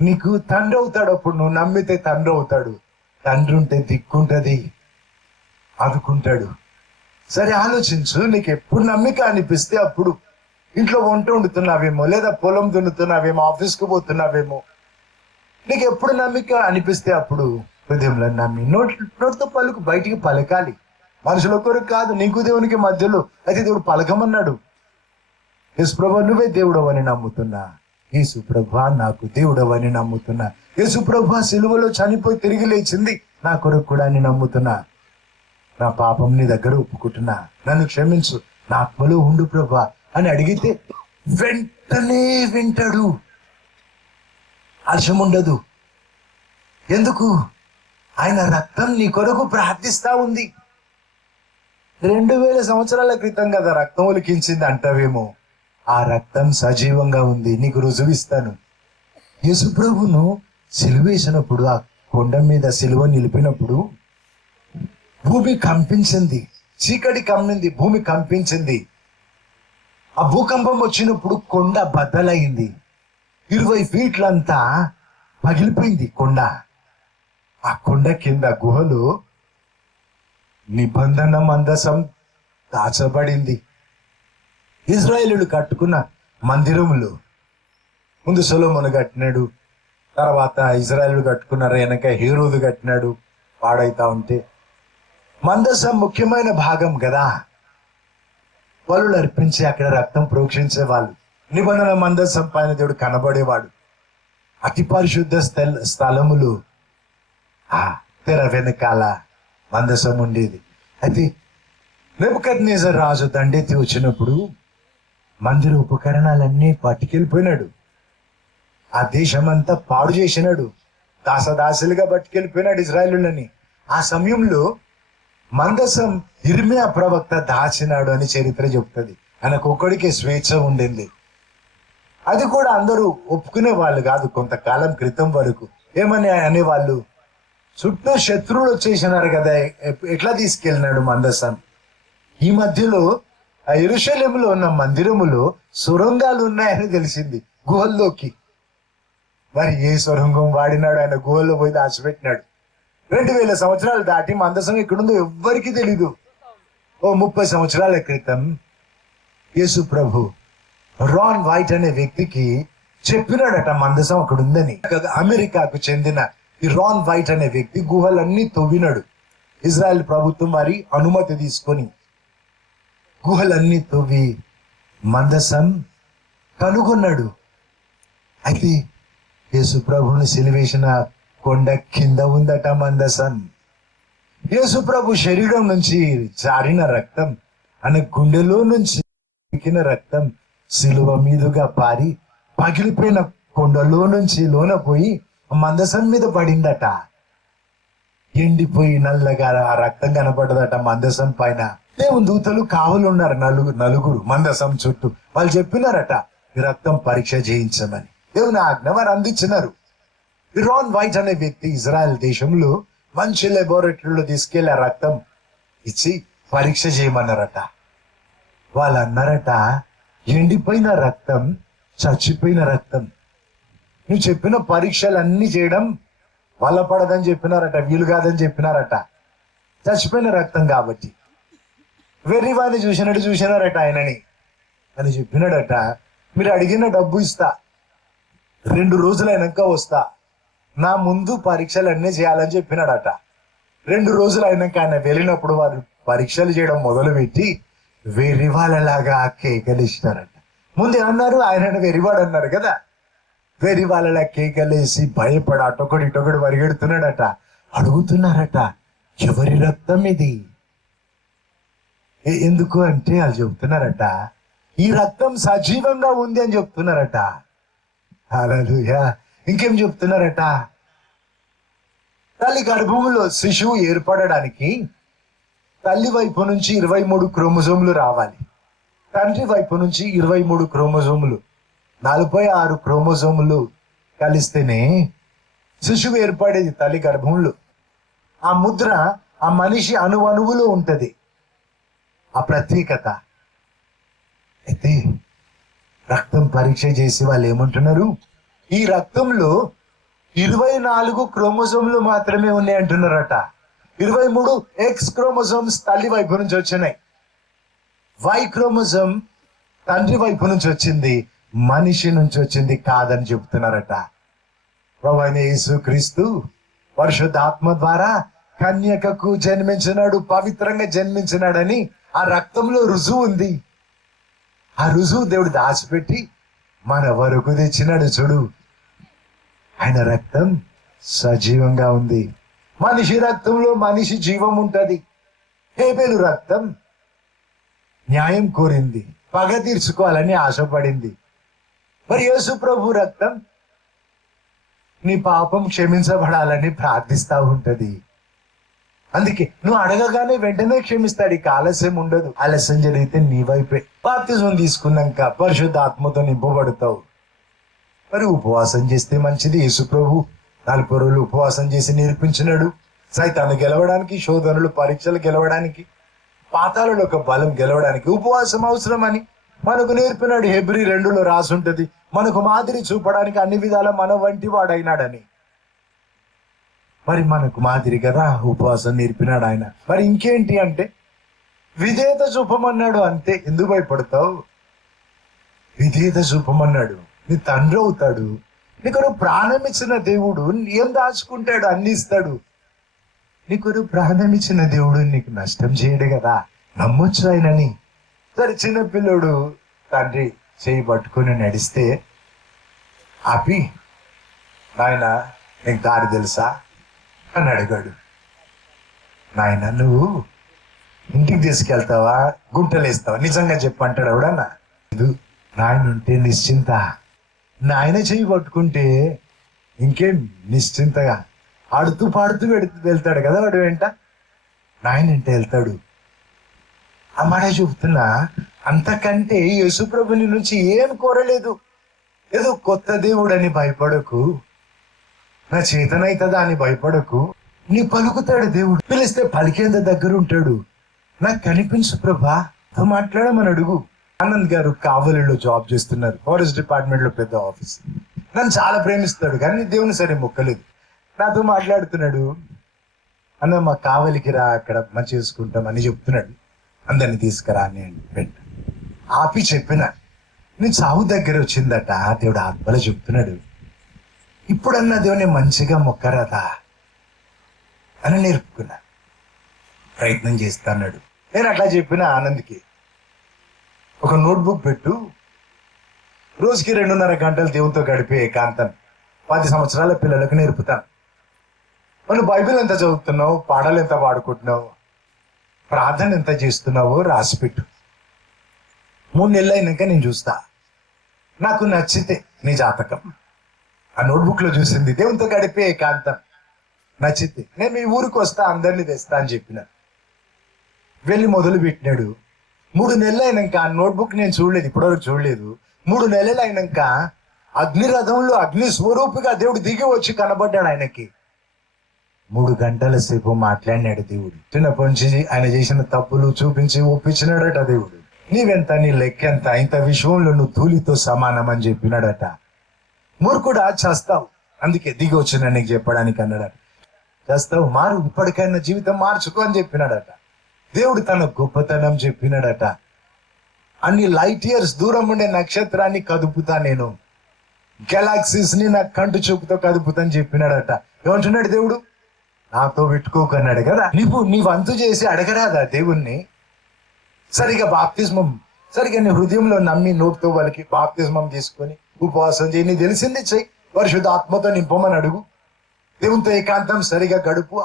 నీకు తండ్రి అవుతాడు. అప్పుడు నువ్వు నమ్మితే తండ్రి అవుతాడు. తండ్రి ఉంటే దిక్కుంటది, ఆదుకుంటాడు. సరే ఆలోచించు. నీకు ఎప్పుడు నమ్మిక అనిపిస్తే అప్పుడు ఇంట్లో వంట వండుతున్నావేమో, లేదా పొలం దున్నుతున్నావేమో, ఆఫీస్కి పోతున్నావేమో, నీకు ఎప్పుడు నమ్మిక అనిపిస్తే అప్పుడు హృదయంలో నమ్మి నోటితో పలుకు. బయటికి పలకాలి. మనుషుల కొరకు కాదు, నీకు దేవునికి మధ్యలో. అయితే దేవుడు పలకమన్నాడు. యేసుప్రభు నువ్వే దేవుడవని నమ్ముతున్నా. యేసుప్రభు నాకు దేవుడవని నమ్ముతున్నా. యేసుప్రభు సిలువలో చనిపోయి తిరిగి లేచింది నా కొరకు కూడా అని నమ్ముతున్నా. నా పాపం నీ దగ్గర ఒప్పుకుంటున్నా. నన్ను క్షమించు, నా ఆత్మలో ఉండు ప్రభా అని అడిగితే వెంటనే వింటాడు. ఆలస్యం ఉండదు. ఎందుకు? ఆయన రక్తం నీ కొరకు ప్రార్థిస్తా ఉంది. 2000 సంవత్సరాల క్రితం కదా రక్తం ఒలికించింది అంటావేమో. ఆ రక్తం సజీవంగా ఉంది. నీకు రుజువిస్తాను. యేసుప్రభును సిలువేసినప్పుడు, ఆ కొండ మీద సిలువ నిలిపినప్పుడు భూమి కంపించింది. చీకటి కమ్మింది, భూమి కంపించింది. ఆ భూకంపం వచ్చినప్పుడు కొండ బద్దలైంది. 20 ఫీట్లంతా పగిలిపోయింది కొండ. ఆ కొండ కింద గుహలో నిబంధన మందసం దాచబడింది. ఇజ్రాయేలీయులు కట్టుకున్న మందిరములు. ముందు సొలొమోను కట్టినాడు, తర్వాత ఇజ్రాయేలీయులు కట్టుకున్నారు, వెనక హేరోదు కట్టినాడు. పాడైతా ఉంటే మందసం ముఖ్యమైన భాగం కదా. వాళ్ళు అర్పించి అక్కడ రక్తం ప్రోక్షించే వాళ్ళు. నిబంధన మందసం పైన దేవుడు కనబడేవాడు. అతి పరిశుద్ధ స్థలములు ఆ తెర వెనకాల మందసం ఉండేది. అయితే నెబుకద్నెజర్ రాజు దండెత్తి వచ్చినప్పుడు మందిర ఉపకరణాలన్నీ పట్టుకెళ్ళిపోయినాడు. ఆ దేశమంతా పాడు చేసినాడు. దాసదాసులుగా పట్టుకెళ్ళిపోయినాడు ఇజ్రాయేలులని. ఆ సమయంలో మందసం ఇర్మియా ప్రవక్త దాచినాడు అని చరిత్ర చెప్తుంది. ఆయనకు ఒక్కడికే స్వేచ్ఛ ఉండింది. అది కూడా అందరూ ఒప్పుకునే వాళ్ళు కాదు. కొంతకాలం క్రితం వరకు ఏమని అనేవాళ్ళు, చుట్టూ శత్రువులు వచ్చేసినారు కదా, ఎట్లా తీసుకెళ్ళినాడు మందసం. ఈ మధ్యలో ఆ యెరూషలేములో ఉన్న మందిరములో సొరంగాలు ఉన్నాయని తెలిసింది, గుహల్లోకి. మరి ఏ సొరంగం వాడినాడు? ఆయన గుహల్లో పోయి దాచిపెట్టినాడు. 2000 సంవత్సరాలు దాటి మందసం ఎక్కడుందో ఎవ్వరికీ తెలీదు. ఓ 30 సంవత్సరాల క్రితం యేసు ప్రభు రాన్ వైట్ అనే వ్యక్తికి చెప్పినాడట మందసం అక్కడ ఉందని. అమెరికాకు చెందిన ఈ రాన్ వైట్ అనే వ్యక్తి గుహలన్నీ తవ్వినాడు. ఇజ్రాయెల్ ప్రభుత్వం వారి అనుమతి తీసుకొని గుహలన్నీ తవ్వి మందసం కనుగొన్నాడు. అయితే యేసు ప్రభుని సిలువేసిన కొండ కింద ఉందట మందసం. యేసు ప్రభు శరీరం నుంచి జారిన రక్తం, అనే గుండెలో నుంచి రక్తం సిలువ మీదుగా పారి పగిలిపోయిన కొండలో నుంచి లోన పోయి మందసం మీద పడిందట. ఎండిపోయి నల్లగా ఆ రక్తం కనపడ్డదట మందసం పైన. దేవుని దూతలు కావలు ఉన్నారు, నలుగురు మందసం చుట్టూ. వాళ్ళు చెప్పినారట ఈ రక్తం పరీక్ష చేయించమని. దేవుని ఆజ్ఞ వారు అందించినారు. రాన్ వైట్ అనే వ్యక్తి ఇజ్రాయెల్ దేశంలో మంచి లెబొరేటరీలో తీసుకెళ్లి ఆ రక్తం ఇచ్చి పరీక్ష చేయమన్నారట. వాళ్ళు అన్నారట, ఎండిపోయిన రక్తం, చచ్చిపోయిన రక్తం, నువ్వు చెప్పిన పరీక్షలు అన్ని చేయడం వల్ల పడదని చెప్పినారట, వీలు కాదని చెప్పినారట. చచ్చిపోయిన రక్తం కాబట్టి వెర్రి వాడిని చూసినారట ఆయనని అని చెప్పినాడట. మీరు అడిగిన డబ్బు ఇస్తా, 2 రోజులైనాక వస్తా, నా ముందు పరీక్షలు అన్నీ చేయాలని చెప్పినాడట. 2 రోజులు అయినాక ఆయన వెళ్ళినప్పుడు వారు పరీక్షలు చేయడం మొదలుపెట్టి వెర్రి వాళ్ళలాగా కేకలు ఇచ్చినారట. ముందు ఏమన్నారు, ఆయన వెర్రివాడు అన్నారు కదా, వెర్రి వాళ్ళలా కేకలేసి భయపడి ఇటొకడు పరిగెడుతున్నాడట. అడుగుతున్నారట, ఎవరి రక్తం ఇది? ఎందుకు అంటే వాళ్ళు చెప్తున్నారట, ఈ రక్తం సజీవంగా ఉంది అని చెప్తున్నారట. హల్లెలూయా. ఇంకేం చెప్తున్నారట, తల్లి గర్భంలో శిశువు ఏర్పడడానికి తల్లి వైపు నుంచి 23 క్రోమోజోములు రావాలి, తండ్రి వైపు నుంచి 23 క్రోమోజోములు, 46 క్రోమోజోములు కలిస్తేనే శిశువు ఏర్పడేది తల్లి గర్భంలో. ఆ ముద్ర ఆ మనిషి అణువణువులో ఉంటది, ఆ ప్రత్యేకత. అయితే రక్తం పరీక్ష చేసి వాళ్ళు ఏమంటున్నారు, ఈ రక్తంలో 24 క్రోమోజోములు మాత్రమే ఉన్నాయి అంటున్నారట. 23 ఎక్స్ క్రోమోజోమ్స్ తల్లి వైపు నుంచి వచ్చినాయి, వై క్రోమోజోమ్ తండ్రి వైపు నుంచి వచ్చింది, మనిషి నుంచి వచ్చింది కాదని చెబుతున్నారట. ప్రభువైన యేసుక్రీస్తు పరిశుద్ధాత్మ ద్వారా కన్యకకు జన్మించినాడు, పవిత్రంగా జన్మించినాడని ఆ రక్తంలో రుజువు ఉంది. ఆ రుజువు దేవుడు దాచిపెట్టి మన వరకు తెచ్చినాడు. చూడు, ఆయన రక్తం సజీవంగా ఉంది. మనిషి రక్తంలో మనిషి జీవం ఉంటది. హేబెలు రక్తం న్యాయం కోరింది, పగ తీర్చుకోవాలని ఆశపడింది. మరి యేసు ప్రభు రక్తం నీ పాపం క్షమించబడాలని ప్రార్థిస్తా ఉంటది. అందుకే నువ్వు అడగగానే వెంటనే క్షమిస్తాడు, ఇక ఆలస్యం ఉండదు. ఆలస్యం జరిగితే నీ వైపే. బాప్తిజం తీసుకున్నాక పరిశుద్ధాత్మతో నింపబడతావు. మరి ఉపవాసం చేస్తే మంచిది. యేసు ప్రభు 40 రోజులు ఉపవాసం చేసి నేర్పించినాడు. సైతాన్ని గెలవడానికి, శోధనలు పరీక్షలు గెలవడానికి, పాతాళంలో ఒక బలం గెలవడానికి ఉపవాసం అవసరం అని మనకు నేర్పినాడు. హెబ్రీ 2లో రాసి ఉంటది, మనకు మాదిరి చూపడానికి అన్ని విధాల మన వంటి వాడైనాడని. మరి మనకు మాదిరి కదా ఉపవాసం నేర్పినాడు ఆయన. మరి ఇంకేంటి అంటే విధేయత చూపమన్నాడు. అంతే. ఎందుకు భయపడతావు? విధేయత చూపమన్నాడు. నీ తండ్రి అవుతాడు, నీకు ప్రాణం ఇచ్చిన దేవుడు ఏం దాచుకుంటాడు, అన్ని ఇస్తాడు. నీకు ప్రాణం ఇచ్చిన దేవుడు నీకు నష్టం చేయడు కదా, నమ్మొచ్చు ఆయనని. సరే, చిన్నపిల్లడు తండ్రి చేయి పట్టుకుని నడిస్తే ఆపి, నాయన నీకు దారి తెలుసా అని అడిగాడు. నాయన నువ్వు ఇంటికి తీసుకెళ్తావా, గుంటలేస్తావా, నిజంగా చెప్పు అంటాడు. ఎవడన్నా నాయన ఉంటే నిశ్చింత, నాయన చేయి పట్టుకుంటే ఇంకేం నిశ్చింతగా ఆడుతూ పాడుతూ వెళ్తాడు కదా వాడు వెంట. నాయన అంటే వెళ్తాడు. ఆ మాట చెబుతున్నా. అంతకంటే యేసుప్రభుని నుంచి ఏం కోరలేదు. ఏదో కొత్త దేవుడు అని భయపడకు, నా చేతనైతుందా అని భయపడకు. నీ పలుకుతాడు దేవుడు, పిలిస్తే పలికేంత దగ్గర ఉంటాడు. నాకు కనిపించు ప్రభా, మాట్లాడమని అడుగు. ఆనంద్ గారు కావలిలో జాబ్ చేస్తున్నారు, ఫారెస్ట్ డిపార్ట్మెంట్ లో పెద్ద ఆఫీస్. నన్ను చాలా ప్రేమిస్తాడు, కానీ దేవుని సరే మొక్కలేదు. నాతో మాట్లాడుతున్నాడు, అన్న మా కావలికి రా, అక్కడ మంచి చేసుకుంటాం అని చెప్తున్నాడు. అందరిని తీసుకురా అని ఆపి చెప్పిన, నేను చావు దగ్గర వచ్చిందట, దేవుడు ఆత్మలో చెప్తున్నాడు. ఇప్పుడన్నా దేవుని మంచిగా మొక్కరాదా అని నేర్పుకున్నా, ప్రయత్నం చేస్తా అన్నాడు. నేను అట్లా చెప్పిన ఆనంద్కి, ఒక నోట్బుక్ పెట్టు, రోజుకి 2.5 గంటలు దేవునితో గడిపే ఏకాంతం 10 సంవత్సరాల పిల్లలకు నేర్పుతాను. మనం బైబిల్ ఎంత చదువుతున్నావు, పాటలు ఎంత పాడుకుంటున్నావు, ప్రార్థన ఎంత చేస్తున్నావో రాసిపెట్టు. 3 నెలలు అయినాక నేను చూస్తా, నాకు నచ్చితే నీ జాతకం. ఆ నోట్బుక్ లో చూసింది దేవునితో గడిపే ఏకాంతం, నచ్చితే నేను మీ ఊరికి వస్తా, అందరినీ తెస్తా అని చెప్పిన. వెళ్ళి మొదలు పెట్టినాడు. 3 నెలలు అయినాక ఆ నోట్బుక్ నేను చూడలేదు, ఇప్పటివరకు చూడలేదు. 3 నెలలు అయినాక అగ్ని రథంలో అగ్ని స్వరూపిగా దేవుడు దిగి వచ్చి కనబడ్డాడు ఆయనకి. 3 గంటల సేపు మాట్లాడినాడు దేవుడు. చిన్నప్పటి నుంచి ఆయన చేసిన తప్పులు చూపించి ఒప్పించినాడట దేవుడు. నీవెంత, నీ లెక్కెంత, ఇంత విషయంలో నువ్వు ధూళితో సమానం అని చెప్పినాడట. మూర్ఖుడా చేస్తావు, అందుకే దిగి వచ్చిన నీకు చెప్పడానికి అన్నాడట. చేస్తావు, మారు, ఇప్పటికైనా జీవితం మార్చుకో అని చెప్పినాడట. దేవుడు తన గొప్పతనం చెప్పినాడట. అన్ని లైట్ ఇయర్స్ దూరం ఉండే నక్షత్రాన్ని కదుపుతా, నేను గెలాక్సీస్ ని నా కంటి చూపుతో కదుపుతా అని చెప్పినాడట. ఏమంటున్నాడు దేవుడు? నాతో పెట్టుకోకన్నాడు కదా. నీ వంతు చేసి అడగరాదా దేవుణ్ణి? సరిగా బాప్తిస్మం, సరిగా నీ హృదయంలో నమ్మి నోటితో వాళ్ళకి బాప్తిస్మం తీసుకొని ఉపవాసం చేయి. నీ తెలిసింది చెయ్యి, పరిశుద్ధ ఆత్మతో నింపమని అడుగు. దేవునితో ఏకాంతం సరిగా గడుపు,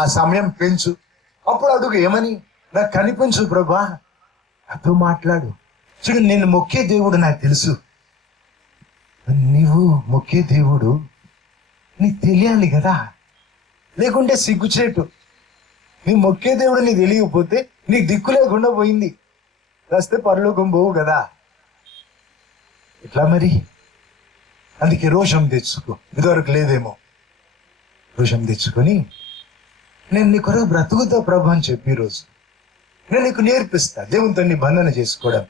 ఆ సమయం పెంచు. అప్పుడు అడుగు, ఏమని? నాకు కనిపించు ప్రభా, నాతో మాట్లాడు. చూడు, నేను మొక్కే దేవుడు నాకు తెలుసు. నీవు మొక్కే దేవుడు నీకు తెలియాలి కదా, లేకుంటే సిగ్గుచేటు. నీ మొక్కే దేవుడు నీకు తెలియకపోతే నీకు దిక్కు లేకుండా పోయింది, వస్తే పరలోకం పోవు కదా. ఎట్లా మరి? అందుకే రోషం తెచ్చుకో. ఇదివరకు లేదేమో, రోషం తెచ్చుకొని నేను నీ కొరకు బ్రతుకుతా ప్రభు అని చెప్పి ఈరోజు నేను నీకు నేర్పిస్తా దేవునితో నిబంధన చేసుకోవడం.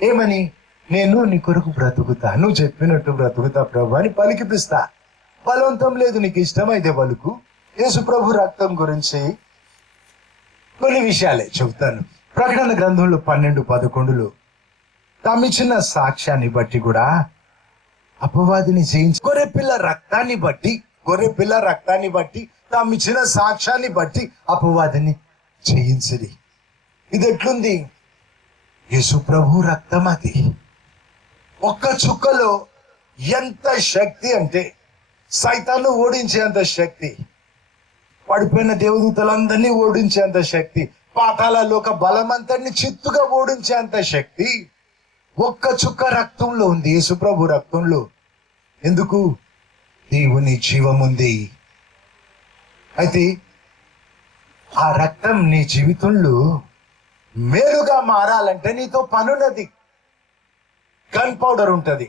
ఏమని? నేను నీ కొరకు బ్రతుకుతా, నువ్వు చెప్పినట్టు బ్రతుకుతా ప్రభు అని పలికిపిస్తా. బలవంతం లేదు, నీకు ఇష్టమైతే పలుకు. యేసు ప్రభు రక్తం గురించి కొన్ని విషయాలే చెబుతాను. ప్రకటన గ్రంథంలో 12:11 తామిచ్చిన సాక్ష్యాన్ని బట్టి కూడా అపవాదిని జయించి, గొర్రెపిల్ల రక్తాన్ని బట్టి తామిచ్చిన సాక్ష్యాన్ని బట్టి అపవాదిని జయించిరి. ఇది ఎట్లుంది? యేసు ప్రభు రక్తం. అది ఒక్క చుక్కలో ఎంత శక్తి అంటే సైతాన్ని ఓడించేంత శక్తి, పడిపోయిన దేవదూతలందరినీ ఓడించేంత శక్తి, పాతాళ లోక బలమంతరిని చిత్తుగా ఓడించేంత శక్తి ఒక్క చుక్క రక్తంలో ఉంది, యేసు ప్రభు రక్తంలో. ఎందుకు? దేవుని జీవముంది. అయితే ఆ రక్తం నీ జీవితంలో మేలుగా మారాలంటే నీతో పనున్నది. గన్ పౌడర్ ఉంటది,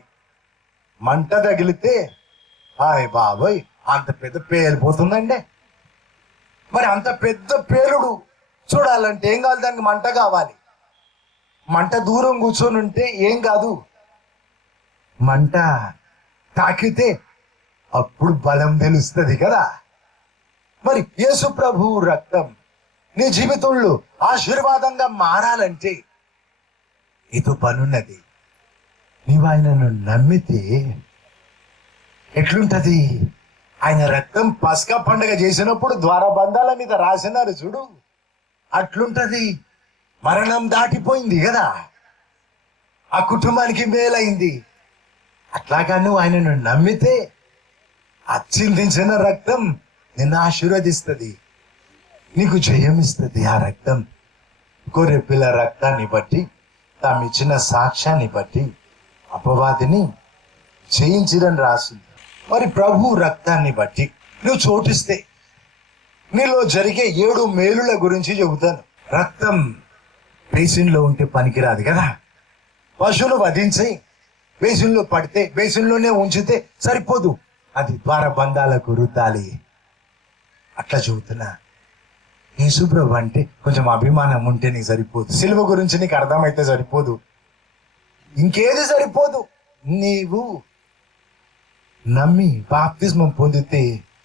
మంట తగిలితే హాయ్ బాబోయ్ అంత పెద్ద పేలిపోతుందండి. మరి అంత పెద్ద పేలుడు చూడాలంటే ఏం కావాలి? దానికి మంట కావాలి. మంట దూరం కూర్చొని ఉంటే ఏం కాదు, మంట తాకితే అప్పుడు బలం తెలుస్తుంది కదా. మరి యేసు ప్రభు రక్తం నీ జీవితంలో ఆశీర్వాదంగా మారాలంటే నీతో పనున్నది. నీవు ఆయనను నమ్మితే ఎట్లుంటది? ఆయన రక్తం పస్కా పండుగ చేసినప్పుడు ద్వారబంధాల మీద రాసినారు చూడు, అట్లుంటది. మరణం దాటిపోయింది కదా, ఆ కుటుంబానికి మేలైంది. అట్లాగా నువ్వు ఆయనను నమ్మితే అత్యంతించిన రక్తం నిన్ను ఆశీర్వదిస్తుంది, నీకు జయమిస్తుంది. ఆ రక్తం గొర్రెపిల్ల రక్తాన్ని బట్టి, తామిచ్చిన సాక్ష్యాన్ని బట్టి అపవాదిని జయించిరని రాసింది. మరి ప్రభు రక్తాన్ని బట్టి నువ్వు చోటిస్తే నీలో జరిగే 7 మేలుల గురించి చెబుతాను. రక్తం బేసిన్లో ఉంటే పనికిరాదు కదా. పశువులు వధించి బేసిన్లో పడితే బేసిన్లోనే ఉంచితే సరిపోదు, అది ద్వారబంధాలకు రుద్దాలి. అట్లా చెబుతున్నా. యేసు ప్రభు అంటే కొంచెం అభిమానం ఉంటే నీకు సరిపోదు. సిలువ గురించి నీకు అర్థమైతే సరిపోదు, ఇంకేది సరిపోదు. నీవు నమ్మి బాప్తిస్మం పొందితే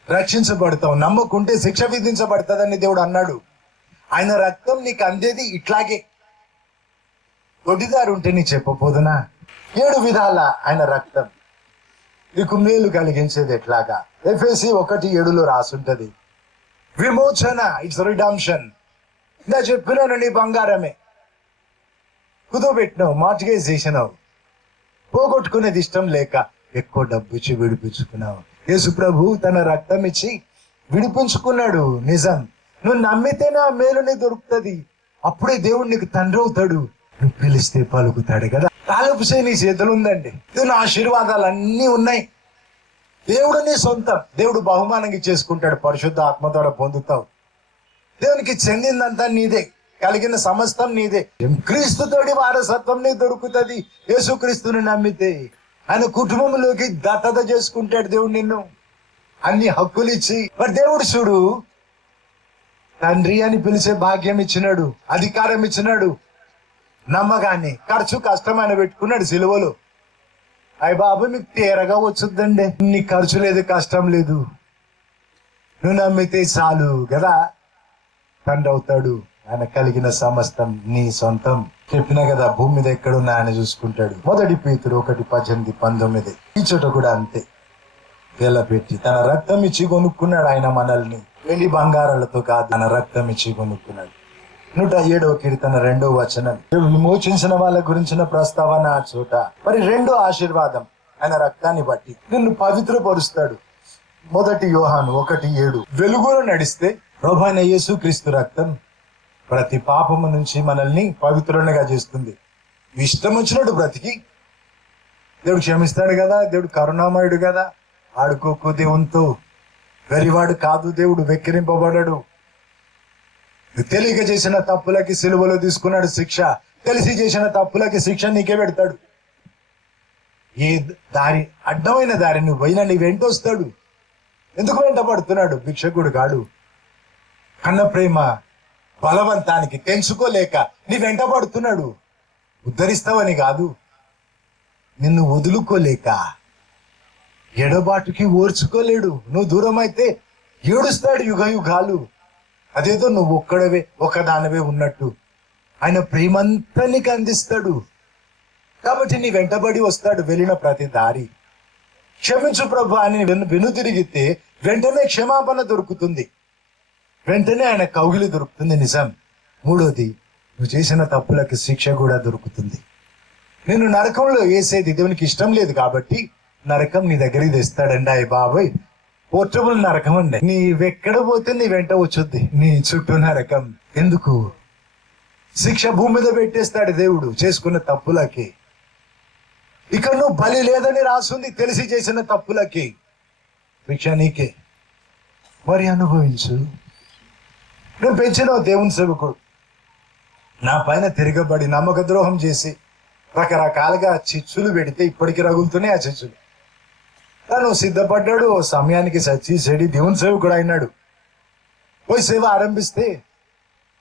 రక్షించబడతావు, నమ్మకుంటే శిక్ష విధించబడతాదని దేవుడు అన్నాడు. ఆయన రక్తం నీకు అందేది ఇట్లాగే. కొద్దిదారు ఉంటే నీ చెప్పపోదునా? 7 విధాల ఆయన రక్తం నీకు మేలు కలిగించేది ఎట్లాగా. ఎఫెసీ 1:7 రాసుంటది, విమోచన, ఇట్స్ రిడమ్షన్. ఇలా చెప్పినాను, నీ బంగారమే కుదోబెట్టినావు, మార్టిగేజ్ చేసినావు, పోగొట్టుకునేది ఇష్టం లేక ఎక్కువ డబ్బు ఇచ్చి విడిపించుకున్నావు. యేసు ప్రభు తన రక్తం ఇచ్చి విడిపించుకున్నాడు. నిజం, నువ్వు నమ్మితేనే ఆ మేలు నీకు దొరుకుతుంది. అప్పుడే దేవుడు నీకు తండ్రి అవుతాడు. నువ్వు పిలిస్తే పలుకుతాడు కదా. తాలూపు చేయి నీ చేతులు ఉందండి, దేవుని ఆశీర్వాదాలు అన్నీ ఉన్నాయి. దేవుడు నీ సొంతం, దేవుడు బహుమానంగా ఇచ్చేసుకుంటాడు. పరిశుద్ధ ఆత్మ ద్వారా పొందుతావు. దేవునికి చెందిందంతా నీదే, కలిగిన సమస్తం నీదే. క్రీస్తుతోటి వారసత్వం నీకు దొరుకుతుంది. యేసుక్రీస్తుని నమ్మితే ఆయన కుటుంబంలోకి దత్తత చేసుకుంటాడు దేవుడు నిన్ను. అన్ని హక్కులు ఇచ్చి, మరి దేవుడు చూడు తండ్రి అని పిలిచే భాగ్యం ఇచ్చినాడు, అధికారం ఇచ్చినాడు. నమ్మగాన్ని ఖర్చు కష్టమైన పెట్టుకున్నాడు సిలువలో. అయ్య బాబు మీకు తేరగా వచ్చుద్దండి, నీ ఖర్చు లేదు, కష్టం లేదు, నువ్వు నమ్మితే చాలు కదా, తండ్రి అవుతాడు. ఆయన కలిగిన సమస్తం నీ సొంతం. చెప్పినా కదా, భూమి మీద ఎక్కడున్నా ఆయన చూసుకుంటాడు. 1 పేతురు 1:18-19. ఈ చోట కూడా అంతే. పెట్టి తన రక్తం ఇచ్చి కొనుక్కున్నాడు ఆయన మనల్ని. వెండి బంగారాలతో కాదు, తన రక్తం ఇచ్చి కొనుక్కున్నాడు. 107వ కీర్తన 2వ వచనం. విమోచించిన వాళ్ళ గురించిన ప్రస్తావన ఆ చోట. మరి 2వ ఆశీర్వాదం, ఆయన రక్తాన్ని బట్టి నిన్ను పవిత్రపరుస్తాడు. 1 యోహాను 1:7. వెలుగులో నడిస్తే ప్రభువైన యేసుక్రీస్తు రక్తం ప్రతి పాపము నుంచి మనల్ని పవిత్రులుగా చేస్తుంది. ఇష్టం వచ్చినట్టు బ్రతికి దేవుడు క్షమిస్తాడు కదా, దేవుడు కరుణామయుడు కదా. ఆడుకోకు దేవునితో, వెరివాడు కాదు దేవుడు, వెక్కిరింపబడడు. తెలియక చేసిన తప్పులకి సిలువలో తీసుకున్నాడు శిక్ష, తెలిసి చేసిన తప్పులకి శిక్ష నీకే పెడతాడు. ఏ దారి అడ్డమైన దారి నువ్వు పోయినా నీ వెంట వస్తాడు. ఎందుకు వెంట పడుతున్నాడు? భిక్షకుడు కాడు. కన్న ప్రేమ బలవంతానికి తెంచుకోలేక నీ వెంట పడుతున్నాడు. ఉద్ధరిస్తావని కాదు, నిన్ను వదులుకోలేక, ఎడబాటుకి ఓర్చుకోలేడు. నువ్వు దూరం అయితే ఏడుస్తాడు యుగ యుగాలు. అదేదో నువ్వు ఒక్కడవే ఒకదానవే ఉన్నట్టు ఆయన ప్రేమంతా నీకు అందిస్తాడు. కాబట్టి నీ వెంటబడి వస్తాడు వెళ్ళిన ప్రతి దారి. క్షమించు ప్రభు అని వెనుతిరిగితే వెంటనే క్షమాపణ దొరుకుతుంది, వెంటనే ఆయన కౌగిలి దొరుకుతుంది. నిజం. 3వది, నువ్వు చేసిన తప్పులకు శిక్ష కూడా దొరుకుతుంది. నేను నరకంలో వేసేది దేవునికి ఇష్టం లేదు కాబట్టి నరకం నీ దగ్గరికి తెస్తాడండి. అయ్య బాబాయ్, పోర్టబుల్ నరకం అండి. నీవెక్కడ పోతే నీ వెంట వచ్చుద్ది నీ చుట్టూ నరకం. ఎందుకు? శిక్ష భూమి మీద పెట్టేస్తాడు దేవుడు చేసుకున్న తప్పులకి. ఇక నువ్వు బలి లేదని రాసుంది తెలిసి చేసిన తప్పులకి. శిక్ష నీకే, మరి అనుభవించు. నువ్వు పెంచిన దేవుని సేవకుడు నా పైన తిరగబడి నమ్మక ద్రోహం చేసి రకరకాలుగా చిచ్చులు పెడితే ఇప్పటికి రగులుతున్నాయి ఆ చిచ్చులు. తను సిద్ధపడ్డాడు, ఓ సమయానికి సచ్చి చెడి దేవుని సేవకుడు అయినాడు. పోయి సేవ ఆరంభిస్తే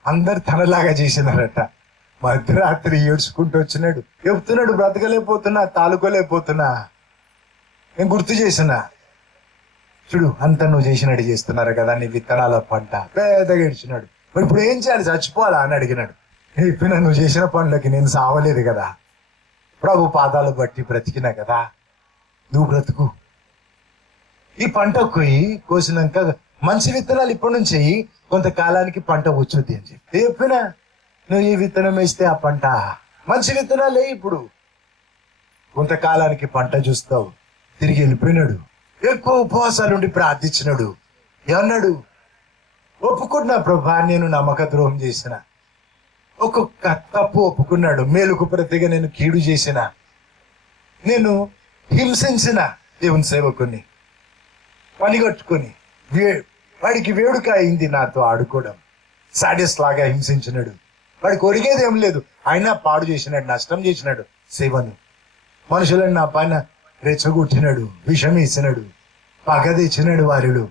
అందరు తనలాగా చేసినారట. మధ్యరాత్రి ఏడ్చుకుంటూ వచ్చినాడు, చెప్తున్నాడు బ్రతకలేకపోతున్నా, తాలుకోలేకపోతున్నా. నేను గుర్తు చేసిన, చూడు అంత నువ్వు చేసినట్టు చేస్తున్నారు కదా నీ విత్తనాల పంట. పెద్దగా ఏడ్చినాడు. మరి ఇప్పుడు ఏం చేయాలి, చచ్చిపోవాలా అని అడిగినాడు. చెప్పిన, నువ్వు చేసిన పనులకి నేను సావలేదు కదా, ప్రభు పాదాలు బట్టి బ్రతికినా కదా, నువ్వు బ్రతుకు. ఈ పంట కోసినాక మంచి విత్తనాలు ఇప్పటి నుంచి కొంతకాలానికి పంట వచ్చుద్ది అని చెప్పినా, నువ్వు ఈ విత్తనం వేస్తే ఆ పంట మంచి విత్తనాలే, ఇప్పుడు కొంతకాలానికి పంట చూస్తావు. తిరిగి వెళ్ళిపోయినాడు. ఎక్కువ ఉపవాసాలుండి ప్రార్థించినాడు. ఏమన్నాడు? ఒప్పుకున్నా ప్రభా, నేను నమ్మక ద్రోహం చేసిన, ఒక్కొక్క తప్పు ఒప్పుకున్నాడు. మేలుకు ప్రతిగా నేను కీడు చేసిన, నేను హింసించిన దేవుని సేవకుని పనిగట్టుకొని వాడికి వేడుక అయింది నాతో ఆడుకోవడం. సాడిస్ లాగా హింసించినాడు. వాడికి ఒరిగేది ఏం లేదు, అయినా పాడు చేసినాడు, నష్టం చేసినాడు సేవను. మనుషులను నా పైన రెచ్చగొట్టినాడు, విషం వేసినాడు, పగ తెచ్చినాడు వారిలో.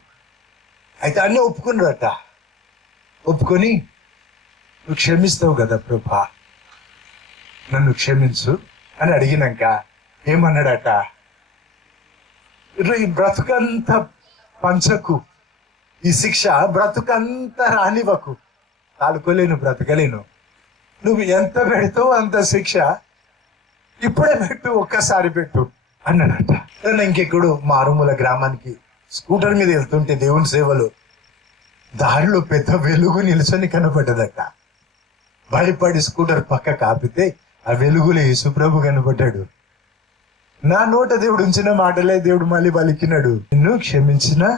అయితే అన్నీ ఒప్పుకున్నాడట. ఒప్పుకొని, నువ్వు క్షమిస్తావు కదా ప్రభా, నన్ను క్షమించు అని అడిగినాక ఏమన్నాడట? ఈ బ్రతుకంత పంచకు, ఈ శిక్ష బ్రతుకంత రానివ్వకు, తాలుకోలేను, బ్రతకలేను. నువ్వు ఎంత పెడతావు అంత శిక్ష ఇప్పుడే పెట్టు, ఒక్కసారి పెట్టు అన్నాడట. ఇంకెక్కడు మారుమూల గ్రామానికి స్కూటర్ మీద వెళ్తుంటే దేవుని సేవలో దారిలో పెద్ద వెలుగు నిల్చొని కనపడ్డదట. భయపడి స్కూటర్ పక్క కాపితే ఆ వెలుగులో యేసుప్రభు కనపడ్డాడు. నా నోట దేవుడు ఉంచిన మాటలే దేవుడు మళ్ళీ పలికినాడు, నిన్ను క్షమించినా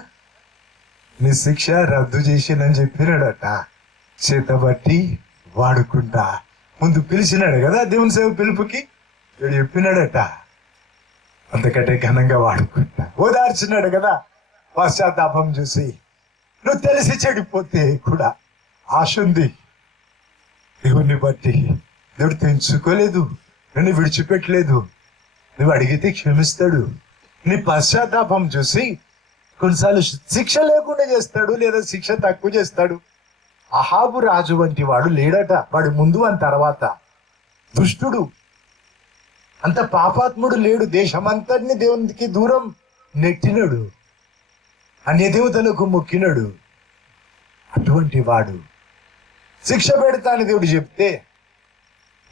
నీ శిక్ష రద్దు చేసినని చెప్పినాడట. చేతబట్టి వాడుకుంటా ముందు పిలిచినాడు కదా దేవుని సేవ పిలుపుకి, వీడు చెప్పినాడట అంతకంటే ఘనంగా వాడుకుంటా. ఓదార్చినాడు కదా పశ్చాత్తాపం చూసి. నువ్వు తెలిసి చెడిపోతే కూడా ఆశ ఉంది దేవుణ్ణి బట్టి. దేవుడు తెంచుకోలేదు, నన్ను విడిచిపెట్టలేదు. నువ్వు అడిగితే క్షమిస్తాడు. నీ పశ్చాత్తాపం చూసి కొన్నిసార్లు శిక్ష లేకుండా చేస్తాడు, లేదా శిక్ష తక్కువ చేస్తాడు. అహాబు రాజు వంటి వాడు లేడట. వాడి ముందు అని తర్వాత దుష్టుడు, అంత పాపాత్ముడు లేడు. దేశమంతటిని దేవునికి దూరం నెట్టినడు, అన్య దేవతలకు మొక్కినడు. అటువంటి వాడు శిక్ష పెడతా అని దేవుడు చెప్తే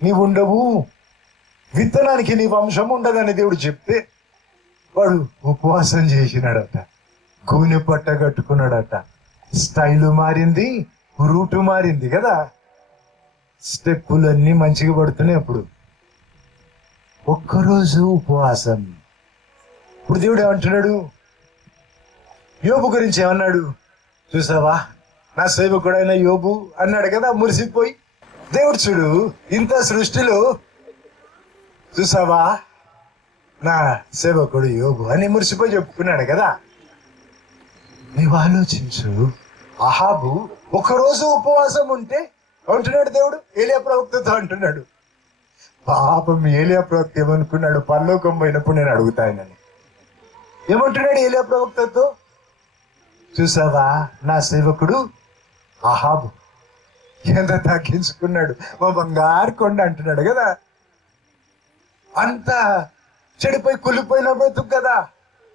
నీవు ఉండవు, విత్తనానికి నీ వంశం ఉండదని దేవుడు చెప్తే వాడు ఉపవాసం చేసినాడట, గూనె పట్ట కట్టుకున్నాడట. స్టైలు మారింది, రూటు మారింది కదా, స్టెప్పులన్నీ మంచిగా పడుతున్నాయి. అప్పుడు ఒక్కరోజు ఉపవాసం. ఇప్పుడు దేవుడు ఏమంటున్నాడు? యోబు గురించి ఏమన్నాడు చూసావా? నా సేవకుడైన యోబు అన్నాడు కదా, మురిసిపోయి. దేవుడు చూడు, ఇంత సృష్టిలో చూసావా నా సేవకుడు యోబు అని మురిసిపోయి చెప్పుకున్నాడు కదా. నీవు ఆలోచించు, అహాబు ఒకరోజు ఉపవాసం ఉంటే అంటున్నాడు దేవుడు ఏలియా ప్రవక్తతో అంటున్నాడు. పాపం ఏలియా ప్రవక్త ఏమనుకున్నాడు? పరలోకం పోయినప్పుడు నేను అడుగుతానని ఏమంటున్నాడు ఏలియా ప్రవక్తతో? చూసావా నా సేవకుడు అహాబు ఎంత తగ్గించుకున్నాడు, మా బంగారు కొండ అంటున్నాడు కదా. అంత చెడిపోయి కులిపోయిన బ్రతుకు కదా,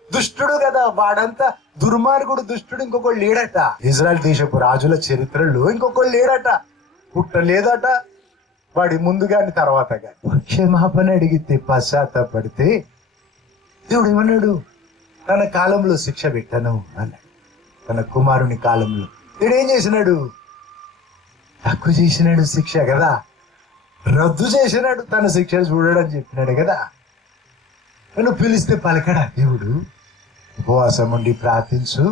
దుష్టుడు కదా, వాడంతా దుర్మార్గుడు, దుష్టుడు. ఇంకొకళ్ళు లేడట ఇజ్రాయెల్ దేశపు రాజుల చరిత్రలో, ఇంకొకళ్ళు లేడట, పుట్టలేదట వాడి ముందు గాని తర్వాత గాని. క్షమాపణ అడిగితే, పశ్చాత్తాపడితే దేవుడు ఏమన్నాడు? తన కాలంలో శిక్ష పెట్టను అన్నాడు. తన కుమారుని కాలంలో దేవుడు ఏం చేసినాడు? తక్కువ చేసినాడు శిక్ష కదా, రద్దు చేసినాడు. తన శిక్ష చూడడం చెప్పినాడు కదా. నువ్వు పిలిస్తే పలకడా దేవుడు? ఉపవాసం ఉండి ప్రార్థించు,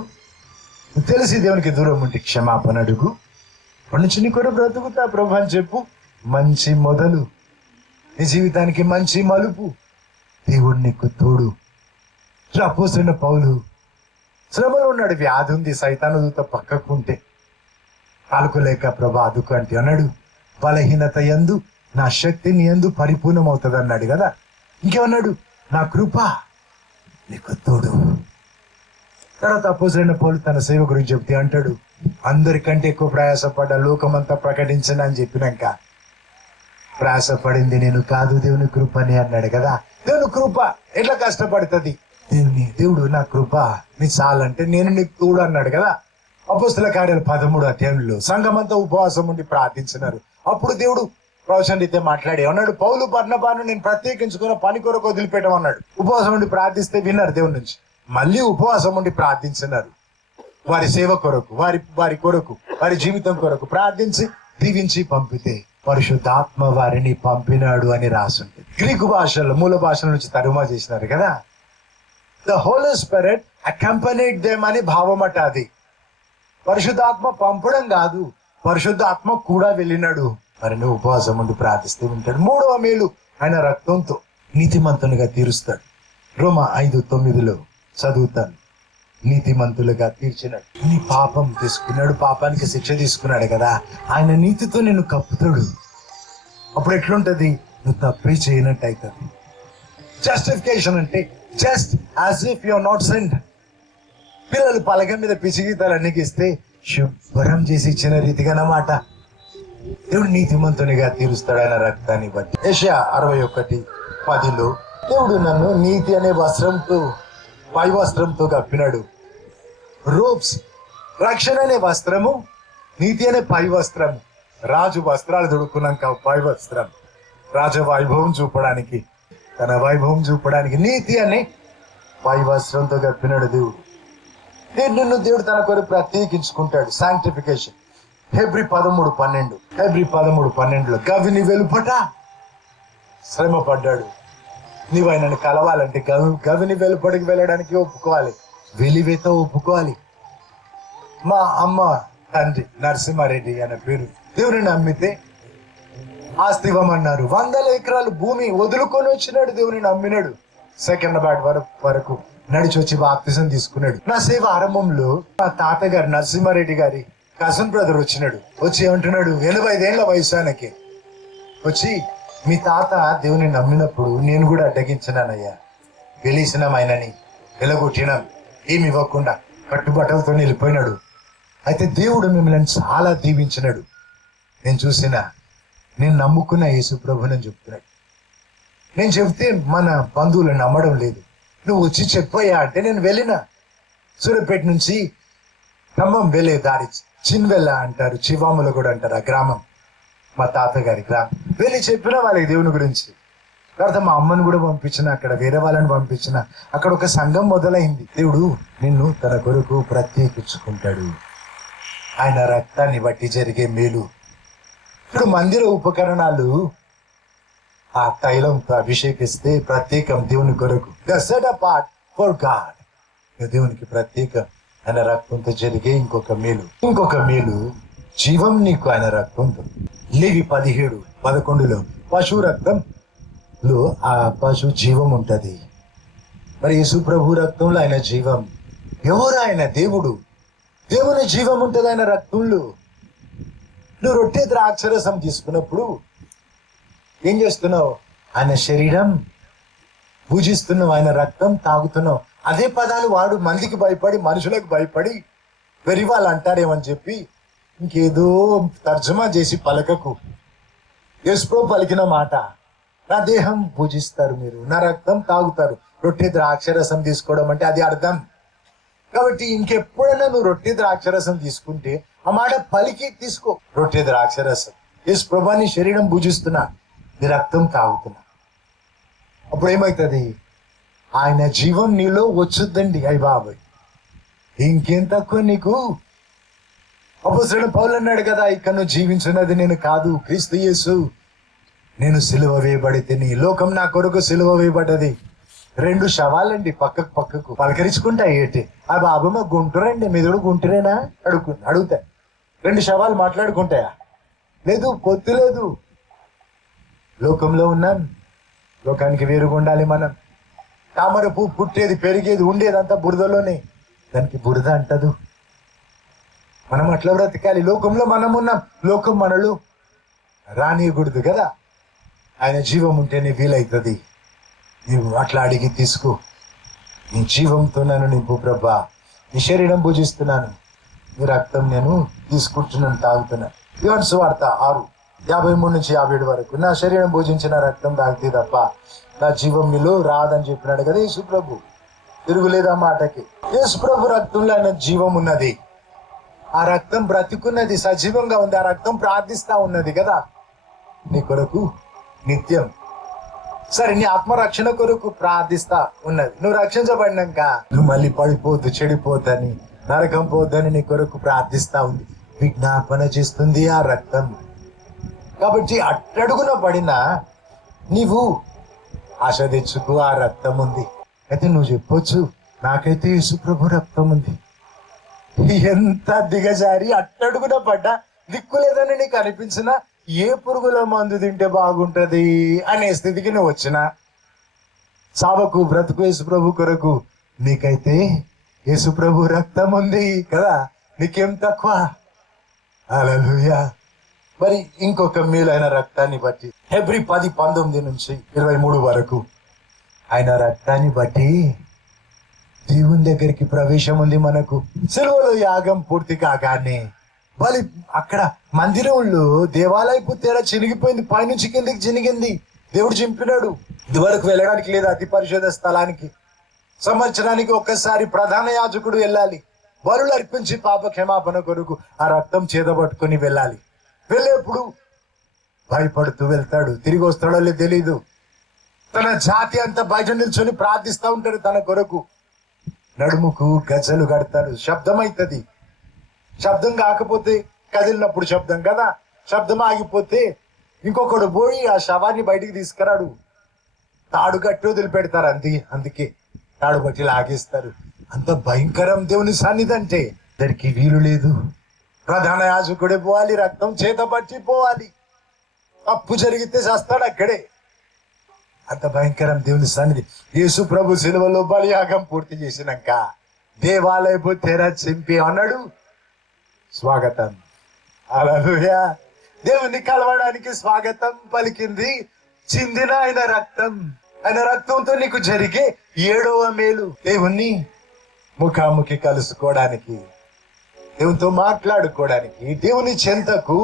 తెలిసి దేవునికి దూరం ఉండి క్షమాపణ అడుగు, అప్పటి నుంచి నీ కూడా బ్రతుకుతా ప్రభు అని చెప్పు. మంచి మొదలు, నీ జీవితానికి మంచి మలుపు. దేవుడు నీకు తోడు. అపోస్తలుడైన పౌలు శ్రమలో ఉన్నాడు, వ్యాధి ఉంది, సైతాను దూత పక్కకుంటే ఆలుకోలేక ప్రభు ఆదుకు అంటే అన్నాడు. బలహీనత యందు నా శక్తి నీ యందు పరిపూర్ణమవుతుంది అన్నాడు కదా. ఇంకేమన్నాడు? నా కృప నీకు తోడు. తర్వాత అపోస్తలుడైన పౌలు తన సేవ గురించి చెప్తే అంటాడు, అందరికంటే ఎక్కువ ప్రయాసపడ్డ లోకమంతా ప్రకటించను అని చెప్పినాక, ప్రయాసపడింది నేను కాదు దేవుని కృపని అన్నాడు కదా. దేవుని కృప ఎట్లా కష్టపడుతుంది? దేవుడు నా కృప నీ చాలంటే నేను నీకు తోడు అన్నాడు కదా. అపోస్తల కార్యాలు 13వ అధ్యాయంలో సంఘమంతా ఉపవాసం ఉండి ప్రార్థించినారు. అప్పుడు దేవుడు ప్రవచన రీత్యా మాట్లాడి అన్నాడు, పౌలు బర్నబాను నేను ప్రత్యేకించుకున్న పని కొరకు వదిలిపెట్టమన్నాడు. ఉపవాసం ఉండి ప్రార్థిస్తే విన్నారు దేవుడి నుంచి. మళ్ళీ ఉపవాసం ఉండి ప్రార్థించినారు. వారి సేవ కొరకు, వారి కొరకు, వారి జీవితం కొరకు ప్రార్థించి దీవించి పంపితే పరిశుద్ధాత్మ వారిని పంపినాడు అని రాసుంటుంది. గ్రీకు భాషలో మూల భాషల నుంచి తరుమా చేసినారు కదా. The holy spirit accompanied them అని భావమట. అది పరిశుద్ధాత్మ పంపడం కాదు, పరిశుద్ధాత్మ కూడా వెళ్ళినాడు. మరి నువ్వు ఉపవాసం ఉండి ప్రార్థిస్తూ ఉంటాడు. 3వ మేలు ఆయన రక్తంతో నీతిమంతునిగా తీరుస్తాడు. రోమా 5:9 చదువుతాను. నీతిమంతులుగా తీర్చినాడు. నీ పాపం తీసుకున్నాడు, పాపానికి శిక్ష తీసుకున్నాడు కదా, ఆయన నీతితో నిన్ను కప్పుతాడు. అప్పుడు ఎట్లుంటది? నువ్వు తప్పే చేయనట్టు అవుతుంది. జస్టిఫికేషన్ అంటే just as if you are not sinned. పిల్లలు పలక మీద పిచ్చిగీతాలు అన్నికిస్తే శుభ్రం చేసి ఇచ్చిన రీతిగా అన్నమాట. దేవుడు నీతిమంతునిగా తీరుస్తాడు ఆయన రక్తాన్ని బట్టి. యెషయా 61:10 దేవుడు నన్ను నీతి అనే వస్త్రంతో, పై వస్త్రంతో కప్పినాడు. రోబ్స్, రక్షణ అనే వస్త్రము, నీతి అనే పై వస్త్రము. రాజు వస్త్రాలు దొడుకున్నాక పై వస్త్రం రాజ వైభవం చూపడానికి, తన వైభవం చూపడానికి నీతి అనే పై వస్త్రంతో కప్పినాడు దేవుడు. నిన్ను దేవుడు తన కొరకు ప్రత్యేకించుకుంటాడు. సాంక్టిఫికేషన్. హెబ్రీ 13:12 గవిని వెలుపట శ్రమ పడ్డాడు. నీవు ఆయనను కలవాలంటే గవిని వెలుపడికి వెళ్ళడానికి ఒప్పుకోవాలి, వెలివేత ఒప్పుకోవాలి. మా అమ్మ తండ్రి నరసింహారెడ్డి అనే పేరు దేవుని నమ్మితే ఆస్తివమన్నారు. 100 ఎకరాలు భూమి వదులుకొని వచ్చినాడు, దేవుని నమ్మినాడు. సెకండ్ బ్యాట్ వరకు నడిచి వచ్చి బాప్తిజం తీసుకున్నాడు. నా సేవ ఆరంభంలో మా తాతగారు నరసింహారెడ్డి గారి కజన్ బ్రదర్ వచ్చినాడు. వచ్చి ఏమంటున్నాడు, 85 ఏళ్ల వయసు ఆయనకి. వచ్చి మీ తాత దేవుని నమ్మినప్పుడు నేను కూడా అడ్డగించినానయ్యా, వెలిసినాం ఆయనని, వెలగొట్టినాం, ఏమి ఇవ్వకుండా కట్టుబట్టలతో వెళ్ళిపోయినాడు. అయితే దేవుడు మిమ్మల్ని చాలా దీవించినాడు. నేను నమ్ముకున్న యేసు ప్రభుని చెప్తున్నాడు. నేను చెప్తే మన బంధువులు నమ్మడం లేదు. నువ్వు వచ్చి చెప్పయ్యా అంటే నేను వెళ్ళిన సూర్యాపేట నుంచి ఖమ్మం వెళ్ళే దారి చిన్వెల్ల అంటారు, చివాములు కూడా అంటారు ఆ గ్రామం, మా తాతగారి గ్రామం. వెళ్ళి చెప్పిన వాళ్ళకి దేవుని గురించి. తర్వాత మా అమ్మని కూడా పంపించిన, అక్కడ వేరే వాళ్ళని పంపించిన. అక్కడ ఒక సంఘం మొదలైంది. దేవుడు నిన్ను తన కొరకు ప్రత్యేకించుకుంటాడు, ఆయన రక్తాన్ని బట్టి జరిగే మేలు. ఇప్పుడు మందిర ఉపకరణాలు ఆ తైలంతో అభిషేకిస్తే ప్రత్యేకం దేవుని కొరకు, సెట్ అపార్ట్ ఫర్ గాడ్. దేవునికి ప్రత్యేకం ఆయన రక్తంతో జరిగే ఇంకొక మేలు జీవం నీకు ఆయన రక్తంతో. లేవి 17:11 పశువు రక్తంలో ఆ పశు జీవం ఉంటది. మరి యేసు ప్రభు రక్తంలో ఆయన జీవం. ఎవరు ఆయన? దేవుని జీవం ఉంటుంది ఆయన రక్తంలో. నువ్వు రొట్టె ద్రాక్షరసం తీసుకున్నప్పుడు ఏం చేస్తున్నావు? ఆయన శరీరం పూజిస్తున్నావు, ఆయన రక్తం తాగుతున్నావు. అదే పదాలు వాడు మందికి భయపడి, మనుషులకు భయపడి వెరి వాళ్ళు అంటారేమని చెప్పి ఇంకేదో తర్జమా చేసి పలకకు. యేసు పలికిన మాట, నా దేహం పూజిస్తారు మీరు, నా రక్తం తాగుతారు. రొట్టె ద్రాక్షరసం తీసుకోవడం అంటే అది అర్థం. కాబట్టి ఇంకెప్పుడైనా నువ్వు రొట్టె ద్రాక్షరసం తీసుకుంటే ఆ మాట పలికి తీసుకో. రొట్టె ద్రాక్షరసం, యేసు ప్రభుని శరీరం పూజిస్తున్నా, నీ రక్తం తాగుతున్నా. అప్పుడు ఏమవుతుంది? ఆయన జీవం నీలో వచ్చుద్దండి. అయ్య బాబాయ్, ఇంకేం తక్కువ నీకు? అపోస్తలుడైన పౌలు అన్నాడు కదా, ఇక నువ్వు జీవించున్నది నేను కాదు, క్రీస్తు యేసు. నేను సిలువ వేయబడితే, నీ లోకం నా కొరకు సిలువ వేయబడ్డది. 2 శవాలండి పక్కకు పలకరించుకుంటా. ఏంటి ఆ బాబు మా గుంటురండి, మీదుడు గుంటురేనా అడుగుతా. 2 శవాలు మాట్లాడుకుంటాయా? లేదు, పొత్తు లేదు. లోకంలో ఉన్నాం, లోకానికి వేరుగా ఉండాలి మనం. తామర పువ్వు పుట్టేది, పెరిగేది, ఉండేదంతా బురదలోనే, దానికి బురద అంటదు. మనం అట్లా బ్రతకాలి. లోకంలో మనం ఉన్నాం, లోకం మనలు రానియకూడదు కదా. ఆయన జీవం ఉంటేనే వీలవుతుంది. నీవు అట్లా అడిగి తీసుకో. నీ జీవంతో నన్ను నింపు ప్రభా, నీ శరీరం పూజిస్తున్నాను, నీ రక్తం నేను తీసుకుంటున్నాను, తాగుతున్నాను. యోహాను సువార్త 6:53-57 వరకు, నా శరీరం పూజించిన రక్తం తాగితే తప్ప నా జీవం మీలో రాదని చెప్పినాడు కదా యేసు ప్రభు. తిరుగులేదా మాటకి? యేసు ప్రభు రక్తంలో ఆయన జీవం ఉన్నది. ఆ రక్తం బ్రతికున్నది, సజీవంగా ఉంది. ఆ రక్తం ప్రార్థిస్తా ఉన్నది కదా నీ కొరకు నిత్యం. సరే, నీ ఆత్మరక్షణ కొరకు ప్రార్థిస్తా ఉన్నది. నువ్వు రక్షించబడినాక నువ్వు మళ్ళీ పడిపోద్దు, చెడిపోద్దని, నరకం పోద్దని నీ కొరకు ప్రార్థిస్తా ఉంది, విజ్ఞాపన చేస్తుంది ఆ రక్తం. కాబట్టి అట్టడుగున పడినా నీవు ఆశ తెచ్చుకు, ఆ రక్తం ఉంది. అయితే నువ్వు చెప్పొచ్చు, నాకైతే యేసు ప్రభు రక్తం ఉంది. ఎంత దిగజారి అట్టడుగున పడ్డా, దిక్కులేదని నీకు అనిపించినా, ఏ పురుగుల మందు తింటే బాగుంటది అనే స్థితికి నువ్వు వచ్చినా, సావకు బ్రతుకు యేసు ప్రభు కొరకు, నీకైతే యేసు ప్రభు రక్తం ఉంది కదా, నీకేం తక్కువ? హల్లెలూయా. మరి ఇంకొక మేలైన రక్తాన్ని బట్టి హెబ్రీ 10:19-23 వరకు, ఆయన రక్తాన్ని బట్టి దేవుని దగ్గరికి ప్రవేశం ఉంది మనకు. సిలువలో యాగం పూర్తి కాగానే బలి, అక్కడ మందిరంలో దేవాలయపు తెర చినిగిపోయింది, పైనుంచి కిందికి చినిగింది. దేవుడు చింపినాడు. ఇదివరకు వెళ్ళడానికి లేదు అతి పరిశుద్ధ స్థలానికి. సంవత్సరానికి ఒక్కసారి ప్రధాన యాజకుడు వెళ్ళాలి, బలులు అర్పించి పాప క్షమాపణ కొరకు ఆ రక్తం చేదబట్టుకుని వెళ్ళాలి. వెళ్ళేప్పుడు భయపడుతూ వెళ్తాడు, తిరిగి వస్తాడో లేదు తెలీదు. తన జాతి అంతా బయట నిల్చొని ప్రార్థిస్తూ ఉంటాడు తన కొరకు. నడుముకు గజలు కడతాడు, శబ్దం అవుతుంది. శబ్దం కాకపోతే కదిలినప్పుడు శబ్దం కదా, శబ్దం ఆగిపోతే ఇంకొకడు పోయి ఆ శవాన్ని బయటికి తీసుకురాడు, తాడు కట్టి వదిలిపెడతారు. అందుకే తాడు బట్టి లాగేస్తారు. అంత భయంకరం దేవుని సన్నిధి అంటే. దానికి వీలు లేదు. ప్రధాన యాజకుడే పోవాలి, రక్తం చేత పట్టి పోవాలి. తప్పు జరిగితే చేస్తాడు అక్కడే. అంత భయంకరం దేవుని సన్నిధి. యేసు ప్రభు సిలువలో బలియాగం పూర్తి చేసినాక దేవాలయపు తెర చింపి అన్నాడు, స్వాగతం. హల్లెలూయా. దేవుని కలవడానికి స్వాగతం పలికింది చిందిన ఆయన రక్తం. ఆయన రక్తంతో నీకు జరిగే 7వ మేలు. దేవుణ్ణి ముఖాముఖి కలుసుకోవడానికి, దేవునితో మాట్లాడుకోవడానికి, దేవుని చెంతకు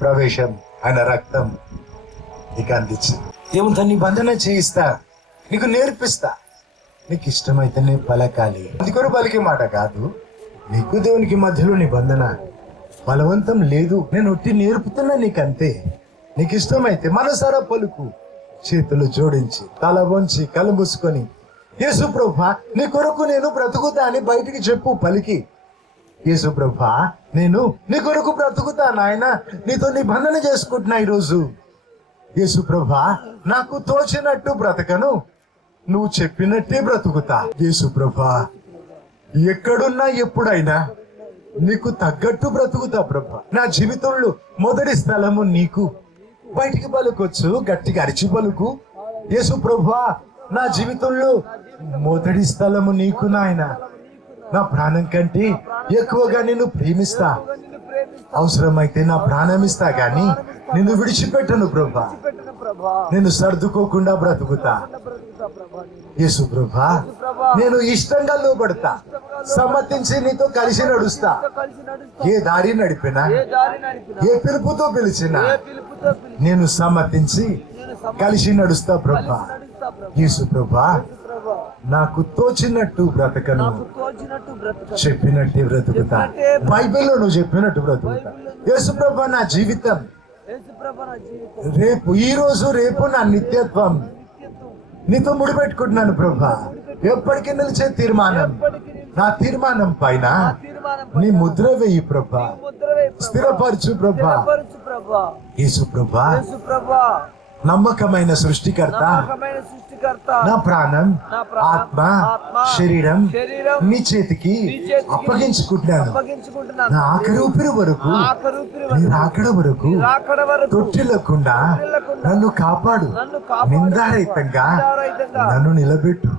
ప్రవేశం ఆయన రక్తం నీకు అందించింది. దేవునితో నిబంధన చేయిస్తా, నీకు నేర్పిస్తా, నీకు ఇష్టమైతేనే పలకాలి. అది కూడా పలికే మాట కాదు. నీకు దేవునికి మధ్యలో నిబంధన బలవంతం లేదు. నేను ఒట్టి నేర్పుతున్నా నీకంతే. నీకు ఇష్టమైతే మనసారా పలుకు, చేతులు జోడించి తల వంచి కళ్ళు మూసుకొని, యేసు ప్రభువా నీ కొరకు నేను బ్రతుకుతా అని బయటికి చెప్పు. పలికి, యేసు ప్రభువా నేను నీ కొరకు బ్రతుకుతా నాయన, నీతో నిబంధన చేసుకుంటున్నా ఈరోజు. యేసు ప్రభువా నాకు తోచినట్టు బ్రతకను, నువ్వు చెప్పినట్టే బ్రతుకుతా. యేసు ప్రభువా ఎక్కడున్నా ఎప్పుడైనా నీకు తగ్గట్టు బ్రతుకుతా ప్రభువా. నా జీవితంలో మొదటి స్థలము నీకు. బయటికి పలుకొచ్చు, గట్టిగా అరిచి పలుకు, యేసు ప్రభువా నా జీవితంలో మొదటి స్థలము నీకు నాయన. నా ప్రాణం కంటే ఎక్కువగా నిన్ను ప్రేమిస్తా, అవసరమైతే నా ప్రాణం ఇస్తా గాని నిన్ను విడిచిపెట్టను ప్రభువా. నేను సర్దుకోకుండా బ్రతుకుతా యేసు ప్రభువా. నేను ఇష్టంగా లోబడతా, సమ్మతించి నీతో కలిసి నడుస్తా. ఏ దారి నడిపినా, ఏ పిలుపుతో పిలిచినా నేను సమ్మతించి కలిసి నడుస్తా ప్రభువా. యేసు ప్రభువా నాకు తోచినట్టు బ్రతకను, చెప్పినట్టే బ్రతుకుతా. బైబిల్లో నువ్వు చెప్పినట్టు బ్రతుకుతా. యేసు ప్రభువా నా జీవితం రేపు, ఈ రోజు రేపు నా నిత్యత్వం నీతో ముడిపెట్టుకుంటున్నాను ప్రభువా. ఎప్పటికీ నిలిచే తీర్మానం, నా తీర్మానం పైన నీ ముద్ర వేయి ప్రభువా. స్థిరపరచు ప్రభువా. యేసు ప్రభువా నమ్మకమైన సృష్టికర్త, నా ప్రాణం ఆత్మ శరీరం నీ చేతికి అప్పగించుకుంటున్నాను. నా ఆఖరి ఊపిరి వరకు, నీ రాకడ వరకు తొట్టిల్లకుండా నన్ను కాపాడు, నిందారహితంగా నన్ను నిలబెట్టు.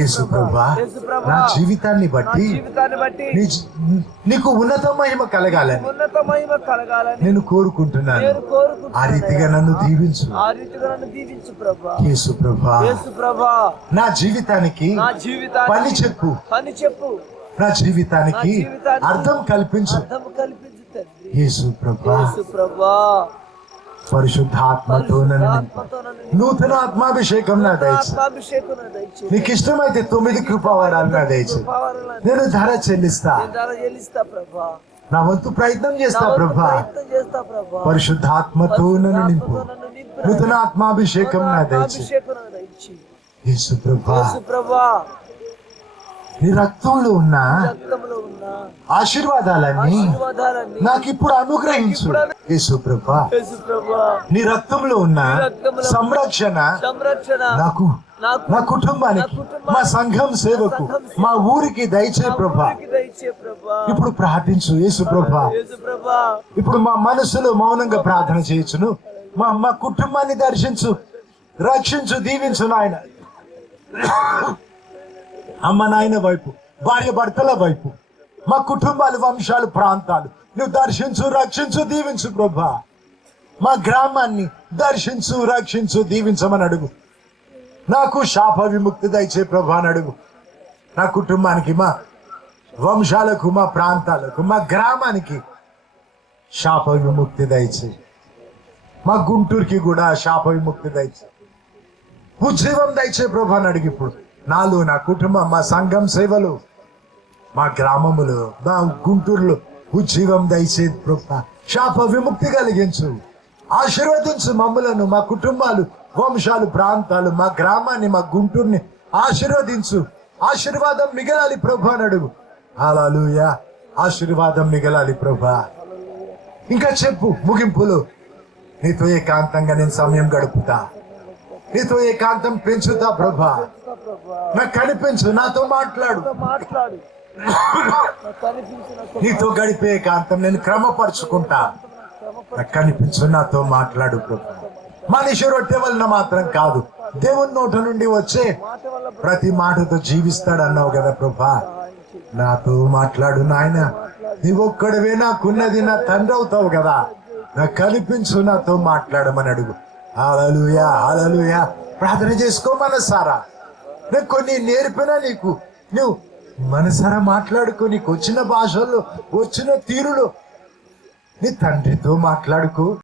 యేసు ప్రభువా నా జీవితాన్ని బట్టి నీకు ఉన్నత మహిమ కలగాలని నేను కోరుకుంటున్నాను. ఆ రీతిగా నన్ను దీవించు యేసు ప్రభువా. నా జీవితానికి పని చెప్పు, నా జీవితానికి అర్థం కల్పించు యేసు ప్రభువా. పరిశుద్ధాత్మతో నూతన ఆత్మాభిషేకం నా దయచు. నీకు ఇష్టమైతే 9 కృపావరాలు నా దయచు. నేను ధర చెల్లిస్తా, నా వంతు ప్రయత్నం చేస్తా ప్రభా. పరిశుద్ధాత్మతో నన్ను నింపు, నూతన ఆత్మాభిషేకం నా దయచు యేసు ప్రభువా. నీ రక్తంలో ఉన్న ఆశీర్వాదాలన్నీ నాకు ఇప్పుడు అనుగ్రహించు యేసు ప్రభువా. నీ రక్తంలో ఉన్న సంరక్షణ నాకు, నా కుటుంబానికి, మా సంఘం సేవకు, మా ఊరికి దయచే ప్రభా. ఇప్పుడు ప్రార్థించు యేసు ప్రభువా. ఇప్పుడు మా మనసులో మౌనంగా ప్రార్థన చేయొచ్చును. మా కుటుంబాన్ని దర్శించు, రక్షించు, దీవించు నాయన. అమ్మ నాయన వైపు, భార్య భర్తల వైపు, మా కుటుంబాలు, వంశాలు, ప్రాంతాలు నువ్వు దర్శించు, రక్షించు, దీవించు ప్రభా. మా గ్రామాన్ని దర్శించు, రక్షించు, దీవించమని అడుగు. నాకు శాప విముక్తి దయచే ప్రభా అని అడుగు. నా కుటుంబానికి, మా వంశాలకు, మా ప్రాంతాలకు, మా గ్రామానికి శాప విముక్తి దయచే. మా గుంటూరుకి కూడా శాప విముక్తి దయచే. ఉజ్జీవం దయచే ప్రభా అని అడిగి. ఇప్పుడు నాలో, నా కుటుంబం, మా సంఘం సేవలు, మా గ్రామములు, మా గుంటూరులో ఉజ్జీవం దయచే ప్రభా. శాప విముక్తి కలిగించు, ఆశీర్వదించు మమ్ములను, మా కుటుంబాలు, వంశాలు, ప్రాంతాలు, మా గ్రామాన్ని, మా గుంటూరుని ఆశీర్వదించు. ఆశీర్వాదం మిగలాలి ప్రభా అని అడుగు. హల్లెలూయా. ఆశీర్వాదం మిగలాలి ప్రభా. ఇంకా చెప్పు ముగింపులో, నీతో ఏకాంతంగా నేను సమయం గడుపుతా, నీతో ఏకాంతం పెంచుతా ప్రభా. నాకు కనిపించు, నాతో మాట్లాడు. నీతో గడిపే ఏకాంతం నేను క్రమపరుచుకుంటా. నాకు కనిపించు, నాతో మాట్లాడు ప్రభా. మనిషి రొట్టె వలన మాత్రం కాదు, దేవుని నోట నుండి వచ్చే ప్రతి మాటతో జీవిస్తాడు అన్నావు కదా ప్రభా. నాతో మాట్లాడు నాయన. నీవొక్కడవే నాకున్నది, నా తండ్రి అవుతావు కదా. నాకు కనిపించు, నాతో మాట్లాడమని అడుగు. హల్లెలూయా, హల్లెలూయా. ప్రార్థన చేసుకో మనసారా. నేను కొన్ని నేర్పినా నీకు నువ్వు మనసారా మాట్లాడుకో, నీకు వచ్చిన భాషల్లో వచ్చిన తీరులో నీ తండ్రితో మాట్లాడుకో.